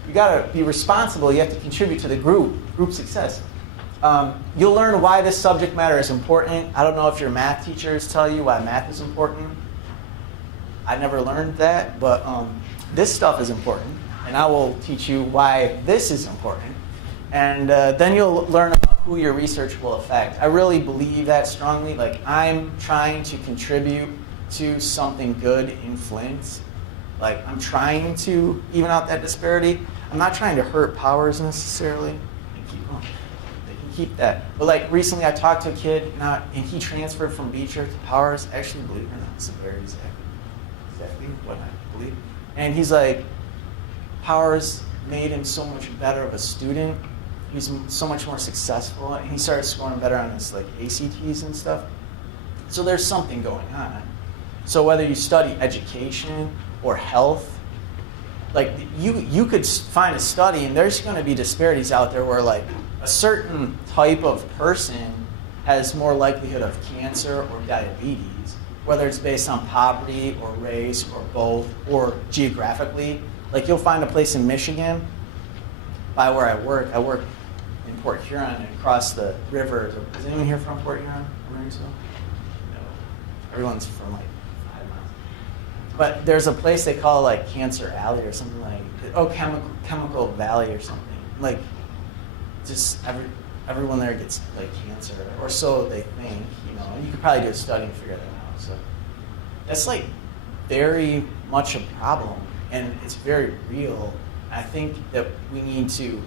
you got to be responsible. You have to contribute to the group success. You'll learn why this subject matter is important. I don't know if your math teachers tell you why math is important. I never learned that, but this stuff is important, and I will teach you why this is important. And then you'll learn about who your research will affect. I really believe that strongly. I'm trying to contribute to something good in Flint. I'm trying to even out that disparity. I'm not trying to hurt Powers necessarily. They can keep that. But recently I talked to a kid, and he transferred from Beecher to Powers. Actually, believe it or not, it's very exactly what I believe. And he's Powers, made him so much better of a student. He's so much more successful, and he started scoring better on his like ACTs and stuff. So there's something going on. So whether you study education or health, like you could find a study, and there's going to be disparities out there where like a certain type of person has more likelihood of cancer or diabetes, whether it's based on poverty or race or both or geographically. Like you'll find a place in Michigan by where I work in Port Huron and across the river. Is anyone here from Port Huron? No. Everyone's from like 5 miles. But there's a place they call like Cancer Alley or something like, Chemical Valley or something. Like just everyone there gets like cancer, or so they think, you know. You could probably do a study and figure that out. So that's like very much a problem, and it's very real. I think that we need to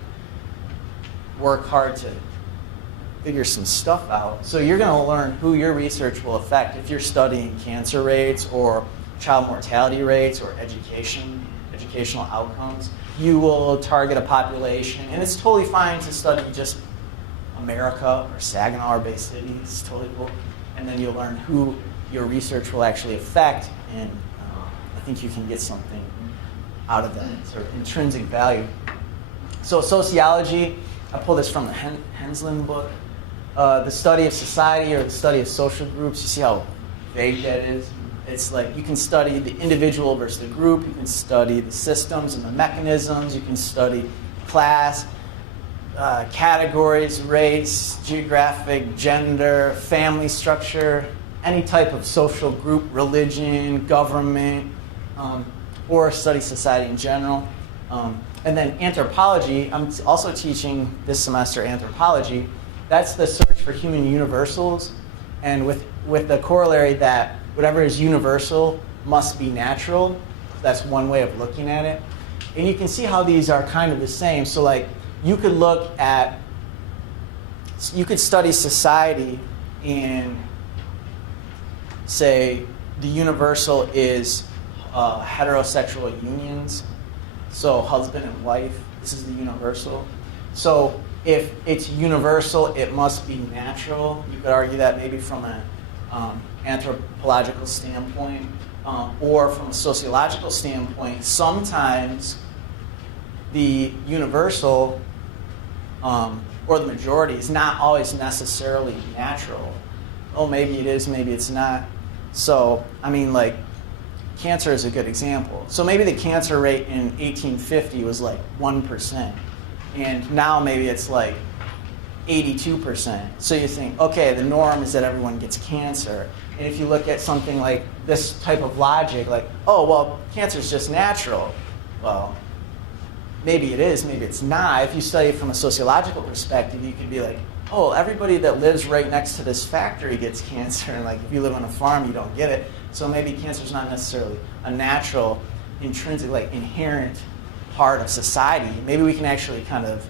work hard to figure some stuff out. So you're going to learn who your research will affect if you're studying cancer rates or child mortality rates or educational outcomes. You will target a population, and it's totally fine to study just America or Saginaw or Bay City. It's totally cool. And then you'll learn who your research will actually affect, and I think you can get something out of that sort of intrinsic value. So sociology, I pulled this from the Hensland book. The study of society or the study of social groups, you see how vague that is? It's like you can study the individual versus the group, you can study the systems and the mechanisms, you can study class, categories, race, geographic, gender, family structure, any type of social group, religion, government, or study society in general. And then anthropology, I'm also teaching this semester anthropology. That's the search for human universals, and with the corollary that whatever is universal must be natural. That's one way of looking at it. And you can see how these are kind of the same. So like you could study society and say the universal is heterosexual unions. So husband and wife, this is the universal. So if it's universal, it must be natural. You could argue that maybe from an anthropological standpoint, or from a sociological standpoint. Sometimes the universal, or the majority, is not always necessarily natural. Oh, maybe it is, maybe it's not. So, I mean, like, cancer is a good example. So maybe the cancer rate in 1850 was like 1%, and now maybe it's like 82%. So you think, okay, the norm is that everyone gets cancer. And if you look at something like this type of logic, like, oh, well, cancer is just natural. Well, maybe it is, maybe it's not. If you study it from a sociological perspective, you could be like, oh, everybody that lives right next to this factory gets cancer, and like if you live on a farm, you don't get it. So maybe cancer is not necessarily a natural, intrinsic, like inherent part of society. Maybe we can actually kind of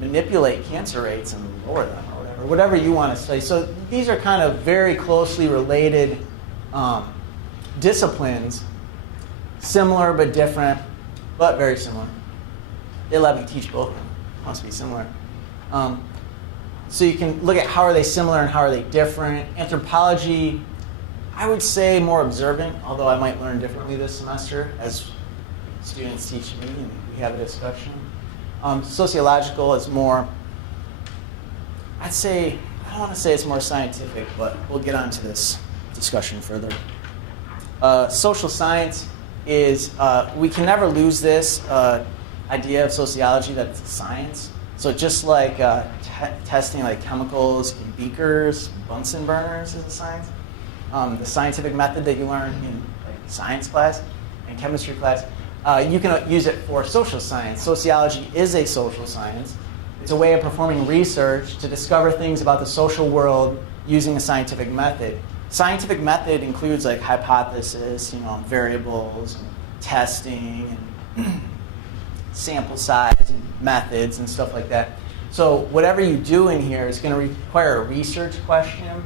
manipulate cancer rates and lower them, or whatever you want to study. So these are kind of very closely related disciplines, similar but different, but very similar. They let me teach both of them. Must be similar. So you can look at how are they similar and how are they different. Anthropology, I would say more observant, although I might learn differently this semester as students teach me and we have a discussion. Sociological is more, I'd say, I don't want to say it's more scientific, but we'll get onto this discussion further. Social science is, we can never lose this idea of sociology that it's a science. So just like testing like chemicals in beakers, Bunsen burners is a science. The scientific method that you learn in like science class and chemistry class, you can use it for social science. Sociology is a social science. It's a way of performing research to discover things about the social world using a scientific method. Scientific method includes like hypothesis, variables, and testing, and sample size, and methods, and stuff like that. So whatever you do in here is going to require a research question.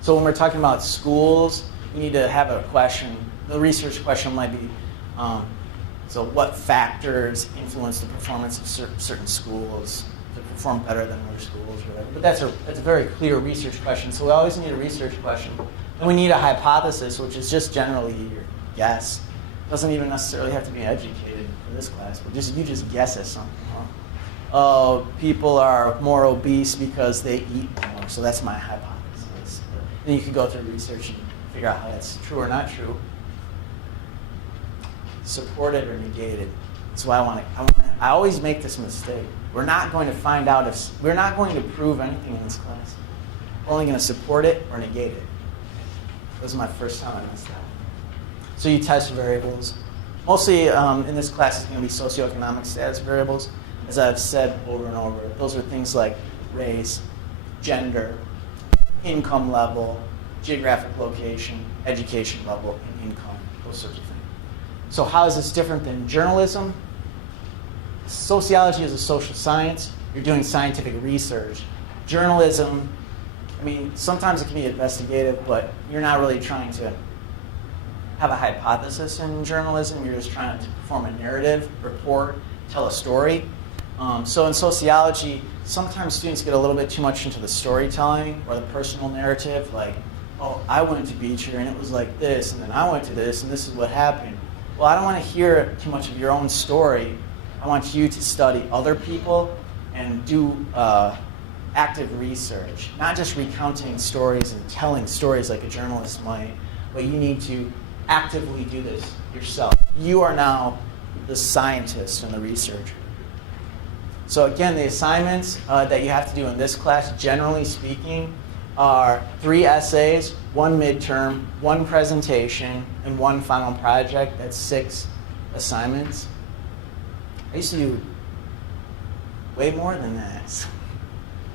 So when we're talking about schools, you need to have a question. The research question might be, So what factors influence the performance of certain schools to perform better than other schools or whatever. But that's a very clear research question. So we always need a research question. And we need a hypothesis, which is just generally your guess. It doesn't even necessarily have to be educated for this class, but you just guess at something. People are more obese because they eat more. So that's my hypothesis. Then you can go through research and figure out how that's true or not true. Supported or negated. That's why I always make this mistake. We're not going to find out we're not going to prove anything in this class. We're only going to support it or negate it. This is my first time I messed up. So you test variables. Mostly in this class it's going to be socioeconomic status variables. As I've said over and over, those are things like race, gender, income level, geographic location, education level, and income, those sorts of things. So how is this different than journalism? Sociology is a social science. You're doing scientific research. Journalism, I mean, sometimes it can be investigative, but you're not really trying to have a hypothesis in journalism. You're just trying to perform a narrative, report, tell a story. So in sociology, sometimes students get a little bit too much into the storytelling or the personal narrative, like, oh, I went to Beecher and it was like this, and then I went to this, and this is what happened. Well, I don't want to hear too much of your own story. I want you to study other people and do active research, not just recounting stories and telling stories like a journalist might, but you need to actively do this yourself. You are now the scientist and the researcher. So again, the assignments that you have to do in this class, generally speaking, are 3 essays, 1 midterm, 1 presentation, and 1 final project. That's 6 assignments. I used to do way more than that. It's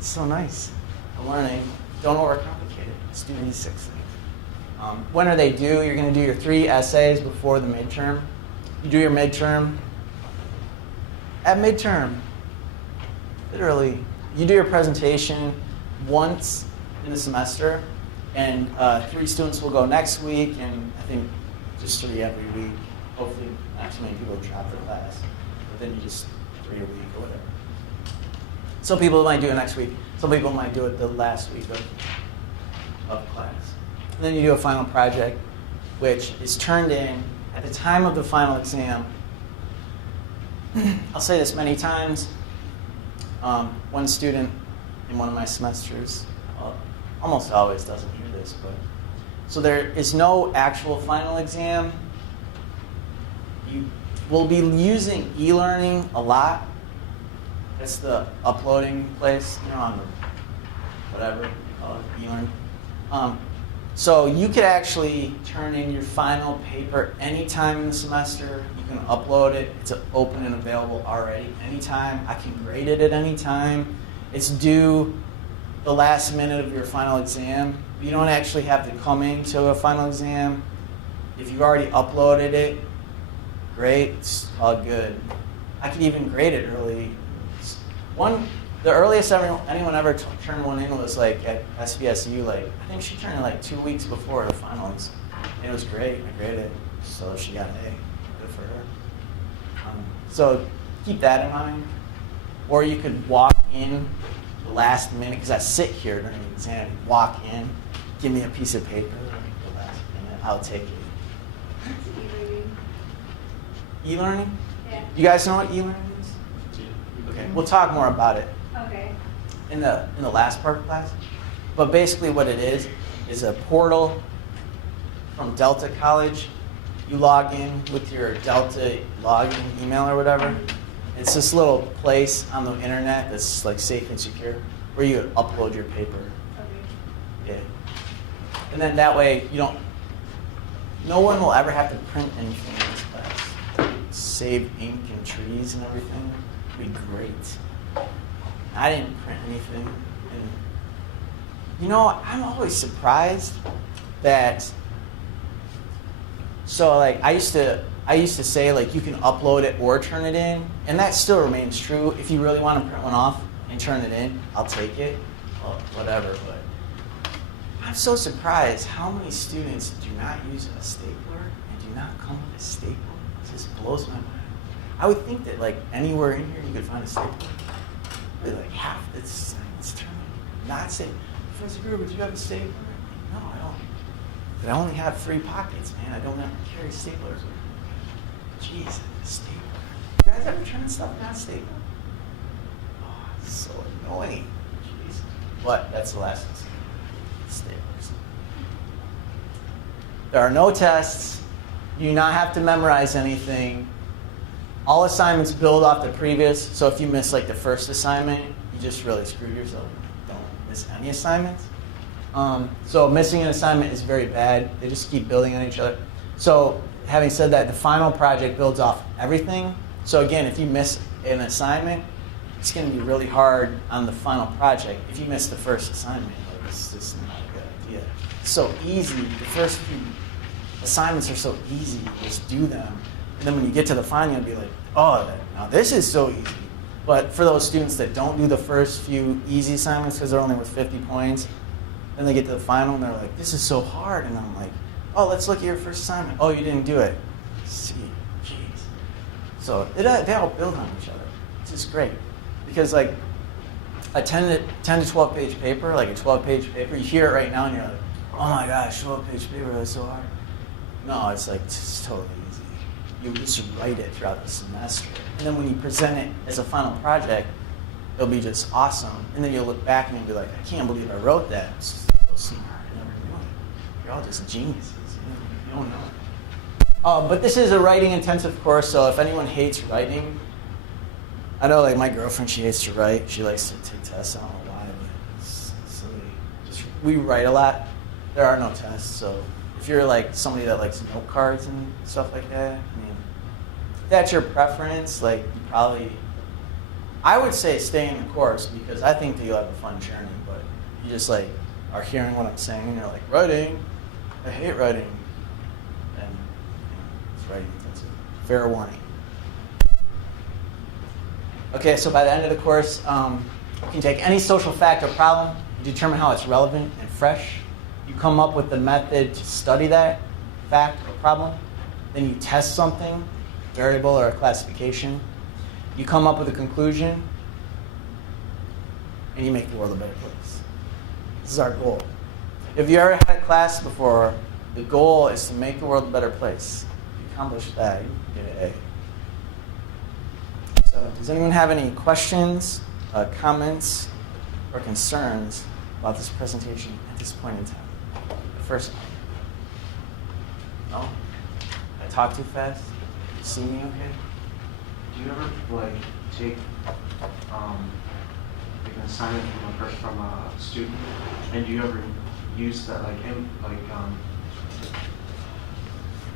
so nice. I'm learning. Don't overcomplicate it. Just do these 6 things. When are they due? You're going to do your 3 essays before the midterm. You do your midterm. At midterm, literally, you do your presentation once in the semester, and 3 students will go next week, and I think just 3 every week. Hopefully not too many people drop their class, but then you just 3 a week or whatever. Some people might do it next week. Some people might do it the last week of class. And then you do a final project, which is turned in at the time of the final exam. I'll say this many times. One student in one of my semesters almost always doesn't hear this, but so there is no actual final exam. You will be using e-learning a lot. That's the uploading place, on the whatever you call it, e-learning. So you could actually turn in your final paper anytime in the semester. You can upload it. It's open and available already anytime. I can grade it at any time. It's due the last minute of your final exam. You don't actually have to come into a final exam. If you've already uploaded it, great, it's all good. I could even grade it early. The earliest anyone ever turned one in was like at SVSU. I think she turned in 2 weeks before the finals. And it was great. I graded it, so she got an A. Good for her. So keep that in mind. Or you could walk in the last minute, because I sit here during the exam. Walk in, give me a piece of paper. The last minute, I'll take it. What's e-learning? E-learning? Yeah. You guys know what e-learning is? Okay, we'll talk more about it Okay. in the last part of class. But basically what it is a portal from Delta College. You log in with your Delta login email or whatever. It's this little place on the internet that's safe and secure where you upload your paper. Okay. Yeah. And then that way no one will ever have to print anything in this class. Save ink and trees and everything. It'd be great. I didn't print anything. And I'm always surprised that, I used to say you can upload it or turn it in, and that still remains true. If you really want to print one off and turn it in, I'll take it. Well, whatever, but I'm so surprised how many students do not use a stapler and do not come with a staple. It just blows my mind. I would think that like anywhere in here you could find a stapler. Really, like half the assignments turn not say, Professor Gruber, do you have a stapler? No, I don't. But I only have 3 pockets, man. I don't have to carry staplers. Jeez, a stapler. You guys ever turn stuff not stapled? Oh, it's so annoying. Jeez. But that's the last lesson. Staplers. There are no tests. You do not have to memorize anything. All assignments build off the previous. So if you miss like the first assignment, you just really screwed yourself. Don't miss any assignments. So missing an assignment is very bad. They just keep building on each other. So having said that, the final project builds off everything. So again, if you miss an assignment, it's going to be really hard on the final project. If you miss the first assignment, like, it's just not a good idea. It's so easy. The first few assignments are so easy. You just do them. And then when you get to the final, you'll be like, oh, now this is so easy. But for those students that don't do the first few easy assignments because they're only worth 50 points, then they get to the final and they're like, this is so hard. And I'm like, oh, let's look at your first assignment. Oh, you didn't do it. See, jeez. So they all build on each other. It's just great. Because like a 10 to 12 page paper, like a 12-page paper, you hear it right now and you're like, oh my gosh, 12-page paper, that's so hard. No, it's like, it's totally easy. You just write it throughout the semester. And then when you present it as a final project, it'll be just awesome. And then you'll look back and you'll be like, I can't believe I wrote that. It's so smart. I never knew it. You're all just geniuses. You don't know. But this is a writing intensive course, so if anyone hates writing, I know like my girlfriend, she hates to write. She likes to take tests. I don't know why, but it's silly. We write a lot. There are no tests, so if you're like somebody that likes note cards and stuff like that, I mean, if that's your preference, like you probably, I would say stay in the course because I think that you'll have a fun journey, but you just like are hearing what I'm saying and you're like, writing, I hate writing, and it's writing intensive. Fair warning. Okay, so by the end of the course, you can take any social fact or problem, determine how it's relevant and fresh. You come up with the method to study that fact or problem. Then you test something, variable or a classification. You come up with a conclusion, and you make the world a better place. This is our goal. If you ever had a class before, the goal is to make the world a better place. If you accomplish that, you get an A. So, does anyone have any questions, comments, or concerns about this presentation at this point in time? The first one. No? I talk too fast? You see me okay? Do you ever like take like an assignment from a student, and do you ever use that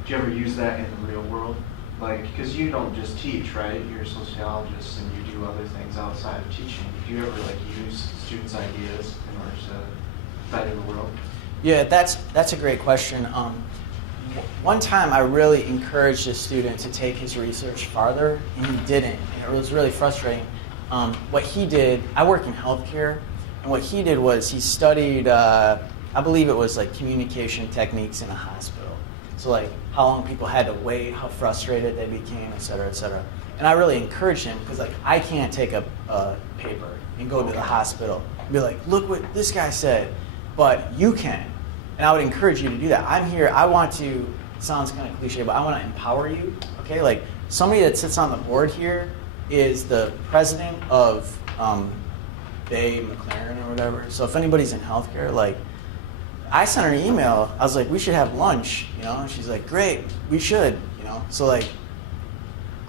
do you ever use that in the real world? Like, because you don't just teach, right? You're a sociologist and you do other things outside of teaching. Do you ever like use students' ideas in order to better the world? Yeah, that's a great question. One time I really encouraged a student to take his research farther, and he didn't. And it was really frustrating. What he did, I work in healthcare, and what he did was he studied, I believe it was like communication techniques in a hospital. So like how long people had to wait, how frustrated they became, et cetera, et cetera. And I really encouraged him because like I can't take a paper and go to the hospital and be like, look what this guy said, but you can. And I would encourage you to do that. I'm here, I want to, it sounds kind of cliche, but I want to empower you, okay? Like somebody that sits on the board here is the president of Bavi, McLaren or whatever. So if anybody's in healthcare, like I sent her an email, I was like, we should have lunch, you know? And she's like, great, we should, you know? So like,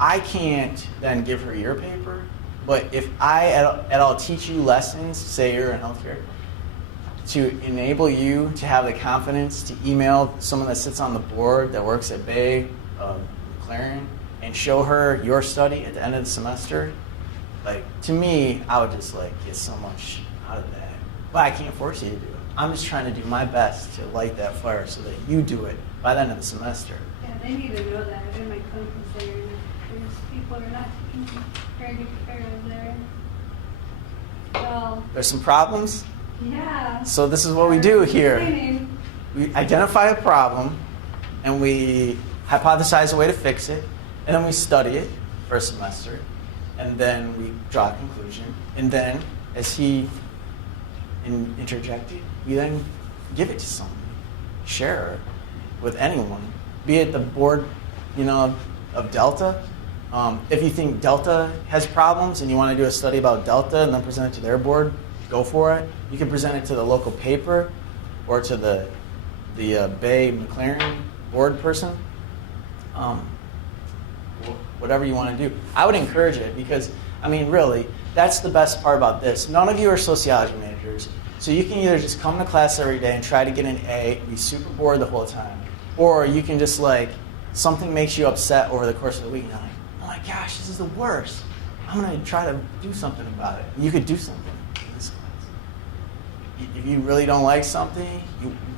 I can't then give her your paper, but if I at all teach you lessons, say you're in healthcare, to enable you to have the confidence to email someone that sits on the board that works at Bavi, McLaren, and show her your study at the end of the semester, like to me, I would just like get so much out of that. But I can't force you to do it. I'm just trying to do my best to light that fire so that you do it by the end of the semester. Yeah, they need to know that. In my company, there's people who are not taking very good care of their. Well, There's some problems. yeah. So this is what we do here. Complaining. We identify a problem, and we hypothesize a way to fix it, and then we study it for a semester, and then we draw a conclusion, and then as he interjected, we then give it to someone, share it with anyone, be it the board, of Delta. If you think Delta has problems and you want to do a study about Delta and then present it to their board, go for it. You can present it to the local paper or to the Bay McLaren board person. Whatever you want to do. I would encourage it because, really, that's the best part about this. None of you are sociology majors, so you can either just come to class every day and try to get an A and be super bored the whole time, or you can just something makes you upset over the course of the week and you're like, oh my gosh, this is the worst. I'm going to try to do something about it. You could do something in this class. If you really don't like something,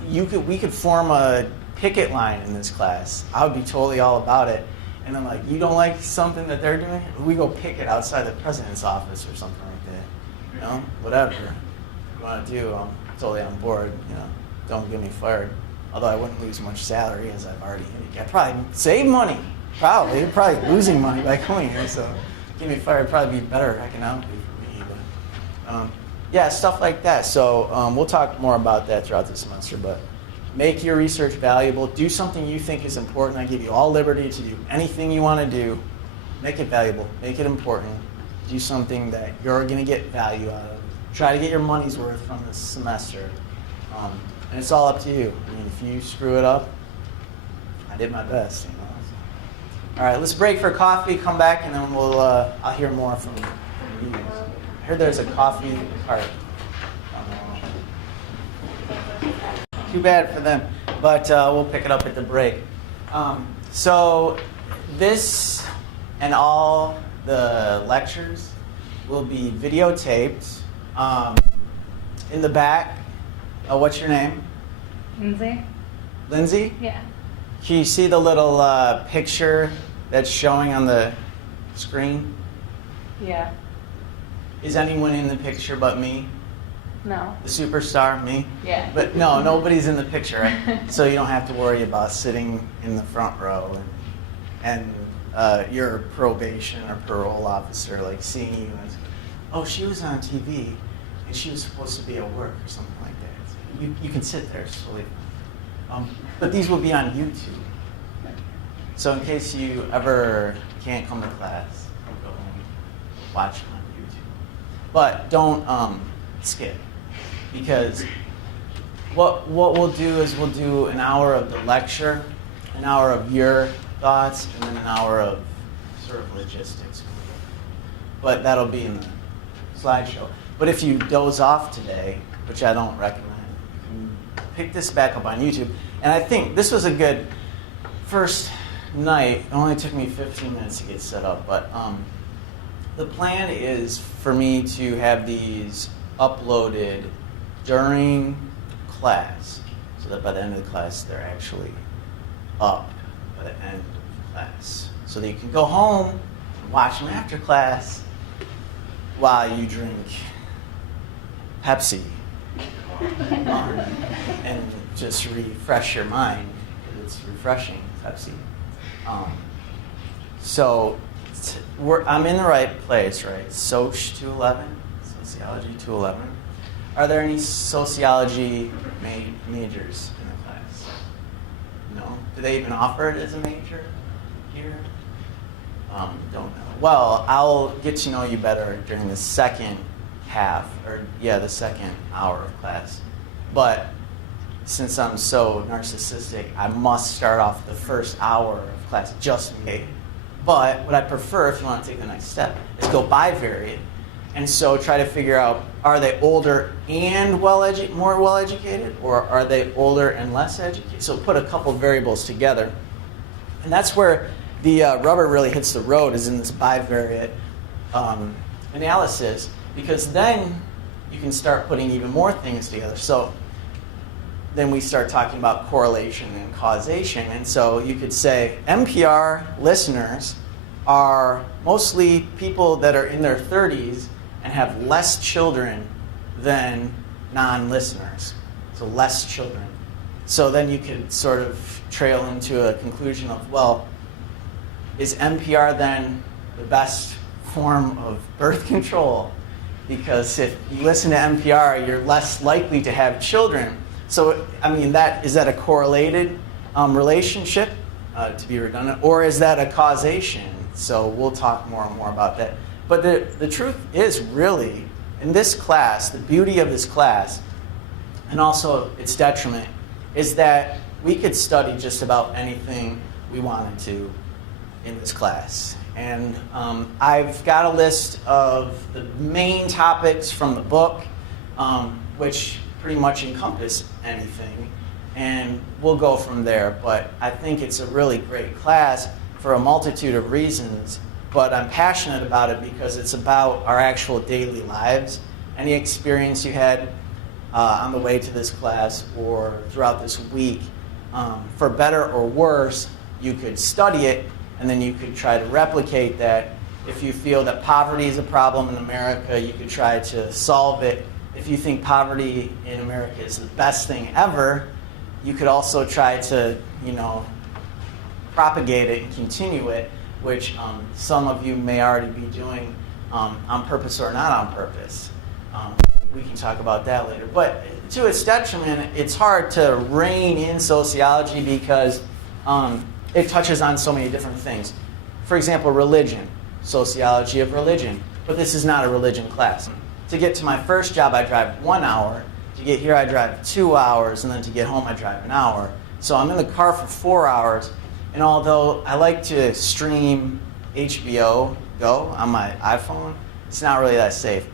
we could form a picket line in this class. I would be totally all about it. And I'm like, you don't like something that they're doing? We go picket outside the president's office or something like that. Whatever you want to do, I'm totally on board. Don't get me fired. Although I wouldn't lose much salary, as I've already indicated. I'd probably save money. Probably losing money by coming here. So get me fired would probably be better economically for me. But stuff like that. So we'll talk more about that throughout the semester. But make your research valuable. Do something you think is important. I give you all liberty to do anything you want to do. Make it valuable. Make it important. Do something that you're going to get value out of. Try to get your money's worth from this semester. And it's all up to you. If you screw it up, I did my best. All right, let's break for coffee. Come back, and then I'll hear more from you. I heard there's a coffee cart. Too bad for them, but we'll pick it up at the break. So this and all the lectures will be videotaped. In the back, what's your name? Lindsay? Lindsay? Yeah. Can you see the little picture that's showing on the screen? Yeah. Is anyone in the picture but me? No. The superstar, me? Yeah. But no, nobody's in the picture, right? So you don't have to worry about sitting in the front row and your probation or parole officer seeing you and, oh, she was on TV and she was supposed to be at work or something like that. You can sit there, it's totally fine. But these will be on YouTube. So in case you ever can't come to class, you go and watch them on YouTube. But don't skip. Because what we'll do is we'll do an hour of the lecture, an hour of your thoughts, and then an hour of sort of logistics. But that'll be in the slideshow. But if you doze off today, which I don't recommend, you can pick this back up on YouTube. And I think this was a good first night. It only took me 15 minutes to get set up. But the plan is for me to have these uploaded during class, so that by the end of the class they're actually up by the end of class, so that you can go home and watch them after class while you drink Pepsi and just refresh your mind, because it's refreshing, Pepsi. So I'm in the right place, right? Soc 211, Sociology 211. Are there any sociology majors in the class? No? Do they even offer it as a major here? Don't know. Well, I'll get to know you better during the second half, the second hour of class. But since I'm so narcissistic, I must start off the first hour of class just me. But what I prefer, if you want to take the next step, is go bivariate. And so try to figure out, are they older and more well-educated, or are they older and less educated? So put a couple variables together. And that's where the rubber really hits the road, is in this bivariate analysis, because then you can start putting even more things together. So then we start talking about correlation and causation. And so you could say NPR listeners are mostly people that are in their 30s and have less children than non-listeners. So less children. So then you could sort of trail into a conclusion of, well, is NPR then the best form of birth control, because if you listen to NPR, you're less likely to have children. So, I mean, is that a correlated relationship, to be redundant, or is that a causation? So we'll talk more and more about that. But the truth is really, in this class, the beauty of this class, and also its detriment, is that we could study just about anything we wanted to in this class. And I've got a list of the main topics from the book, which pretty much encompass anything. And we'll go from there. But I think it's a really great class for a multitude of reasons. But I'm passionate about it because it's about our actual daily lives. Any experience you had on the way to this class or throughout this week, for better or worse, you could study it, and then you could try to replicate that. If you feel that poverty is a problem in America, you could try to solve it. If you think poverty in America is the best thing ever, you could also try to, propagate it and continue it, which some of you may already be doing on purpose or not on purpose. We can talk about that later. But to its detriment, it's hard to rein in sociology because it touches on so many different things. For example, religion, sociology of religion. But this is not a religion class. To get to my first job, I drive 1 hour. To get here, I drive 2 hours. And then to get home, I drive an hour. So I'm in the car for 4 hours. And although I like to stream HBO Go on my iPhone, it's not really that safe.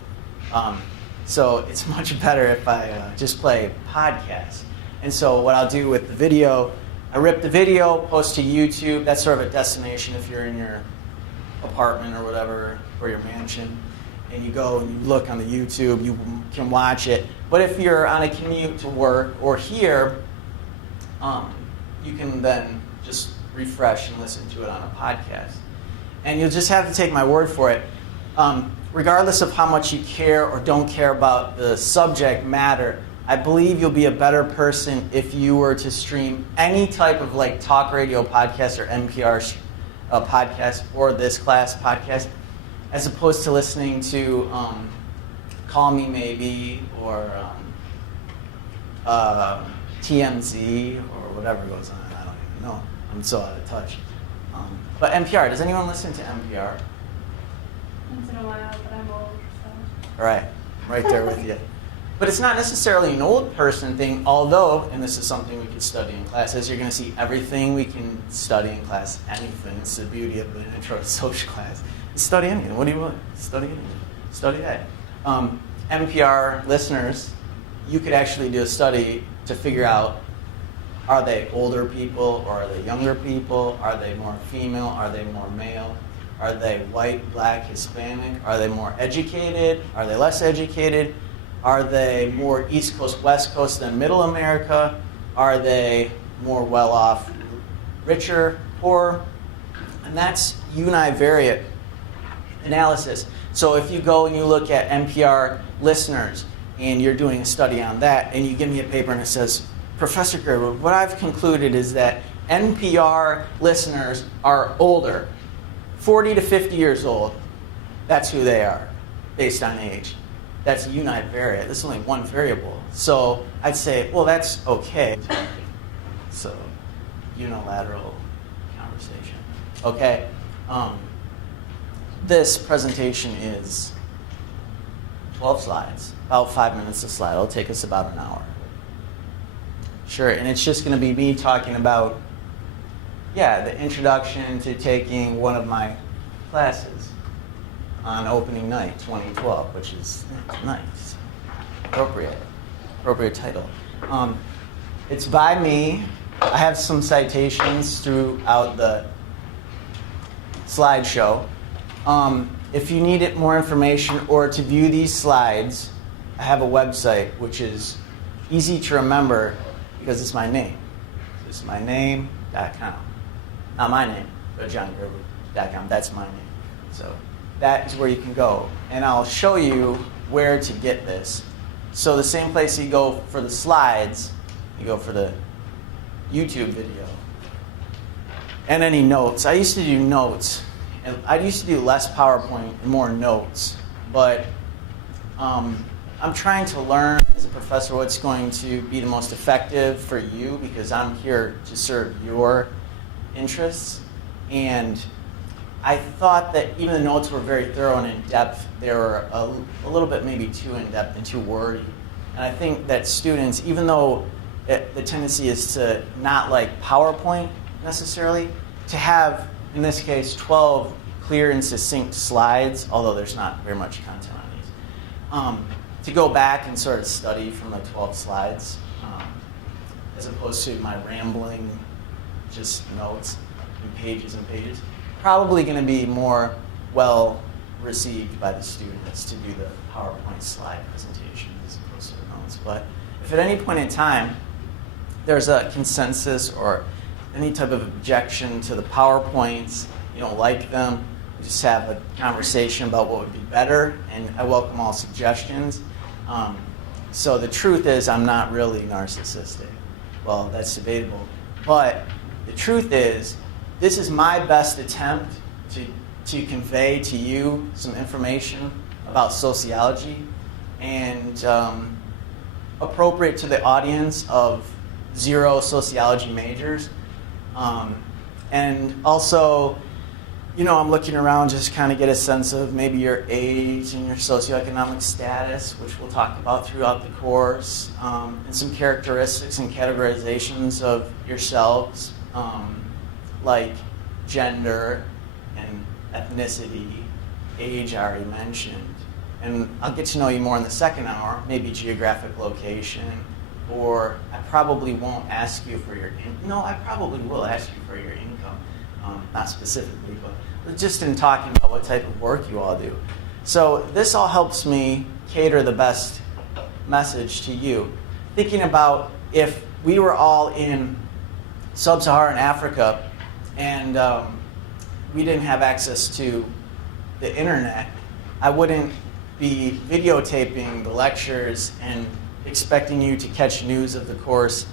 So it's much better if I just play podcasts. And so what I'll do with the video, I rip the video, post to YouTube. That's sort of a destination if you're in your apartment or whatever, or your mansion. And you go and you look on the YouTube, you can watch it. But if you're on a commute to work or here, you can then just refresh and listen to it on a podcast. And you'll just have to take my word for it. Regardless of how much you care or don't care about the subject matter, I believe you'll be a better person if you were to stream any type of talk radio podcast or NPR podcast or this class podcast, as opposed to listening to Call Me Maybe or TMZ or whatever goes on. I don't even know. I'm so out of touch. But NPR, does anyone listen to NPR? Once in a while, but I'm old, so. All right, I'm right there with you. But it's not necessarily an old person thing, although, and this is something we could study in class, as you're going to see everything we can study in class, anything. It's the beauty of the intro to social class. Study anything. What do you want? Study anything. Study that. NPR listeners, you could actually do a study to figure out, are they older people or are they younger people? Are they more female? Are they more male? Are they white, black, Hispanic? Are they more educated? Are they less educated? Are they more East Coast, West Coast than Middle America? Are they more well-off, richer, poor? And that's univariate analysis. So if you go and you look at NPR listeners and you're doing a study on that and you give me a paper and it says, Professor Gerber, what I've concluded is that NPR listeners are older, 40 to 50 years old. That's who they are, based on age. That's univariate. This is only one variable. So I'd say, well, that's okay. So, unilateral conversation. Okay. This presentation is 12 slides, about 5 minutes a slide. It'll take us about an hour. Sure, and it's just going to be me talking about, the introduction to taking one of my classes on opening night 2012, which is nice, appropriate title. It's by me. I have some citations throughout the slideshow. If you need more information or to view these slides, I have a website which is easy to remember because it's my name. This is my name.com. Not my name, but johngerber.com. That's my name. So that is where you can go. And I'll show you where to get this. So the same place you go for the slides, you go for the YouTube video. And any notes. I used to do notes And I used to do less PowerPoint and more notes, but I'm trying to learn as a professor what's going to be the most effective for you, because I'm here to serve your interests. And I thought that even the notes were very thorough and in-depth. They were a little bit maybe too in-depth and too wordy. And I think that students, even though the tendency is to not like PowerPoint necessarily, to have, in this case, 12 clear and succinct slides, although there's not very much content on these, to go back and sort of study from the 12 slides, as opposed to my rambling, just notes and pages, probably going to be more well received by the students to do the PowerPoint slide presentation as opposed to the notes. But if at any point in time there's a consensus or any type of objection to the PowerPoints, you don't like them, we just have a conversation about what would be better, and I welcome all suggestions. So the truth is, I'm not really narcissistic. Well, that's debatable. But the truth is, this is my best attempt to convey to you some information about sociology, and appropriate to the audience of 0 sociology majors. And also, you know, I'm looking around just kind of get a sense of maybe your age and your socioeconomic status, which we'll talk about throughout the course, and some characteristics and categorizations of yourselves, like gender and ethnicity, age I already mentioned. And I'll get to know you more in the second hour, maybe geographic location, or I probably won't ask you for your, no, I probably will ask you for your income. Not specifically, but just in talking about what type of work you all do. So this all helps me cater the best message to you. Thinking about if we were all in sub-Saharan Africa and we didn't have access to the internet, I wouldn't be videotaping the lectures and expecting you to catch news of the course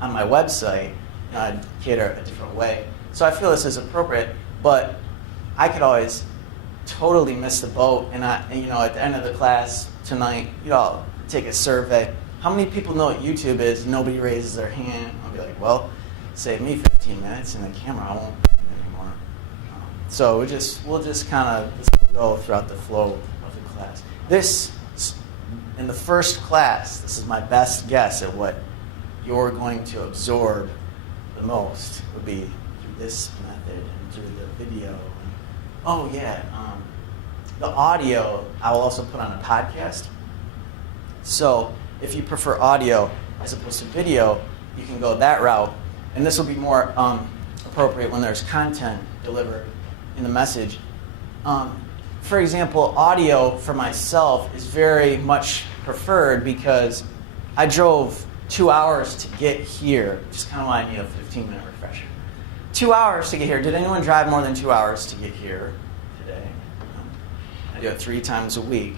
on my website. I'd cater a different way. So I feel this is appropriate, but I could always totally miss the boat, and you know, at the end of the class tonight, you all take a survey. How many people know what YouTube is? Nobody raises their hand. I'll be like, well, save me 15 minutes, and the camera I won't anymore. So we'll just kind of go throughout the flow of the class. This, in the first class, this is my best guess at what you're going to absorb the most would be through this method and through the video. And, oh yeah, the audio I will also put on a podcast. So if you prefer audio as opposed to video, you can go that route. And this will be more appropriate when there's content delivered in the message. For example, audio for myself is very much preferred because I drove 2 hours to get here. Just kind of why I need a 15-minute refresher. 2 hours to get here. Did anyone drive more than 2 hours to get here today? I do it 3 times a week.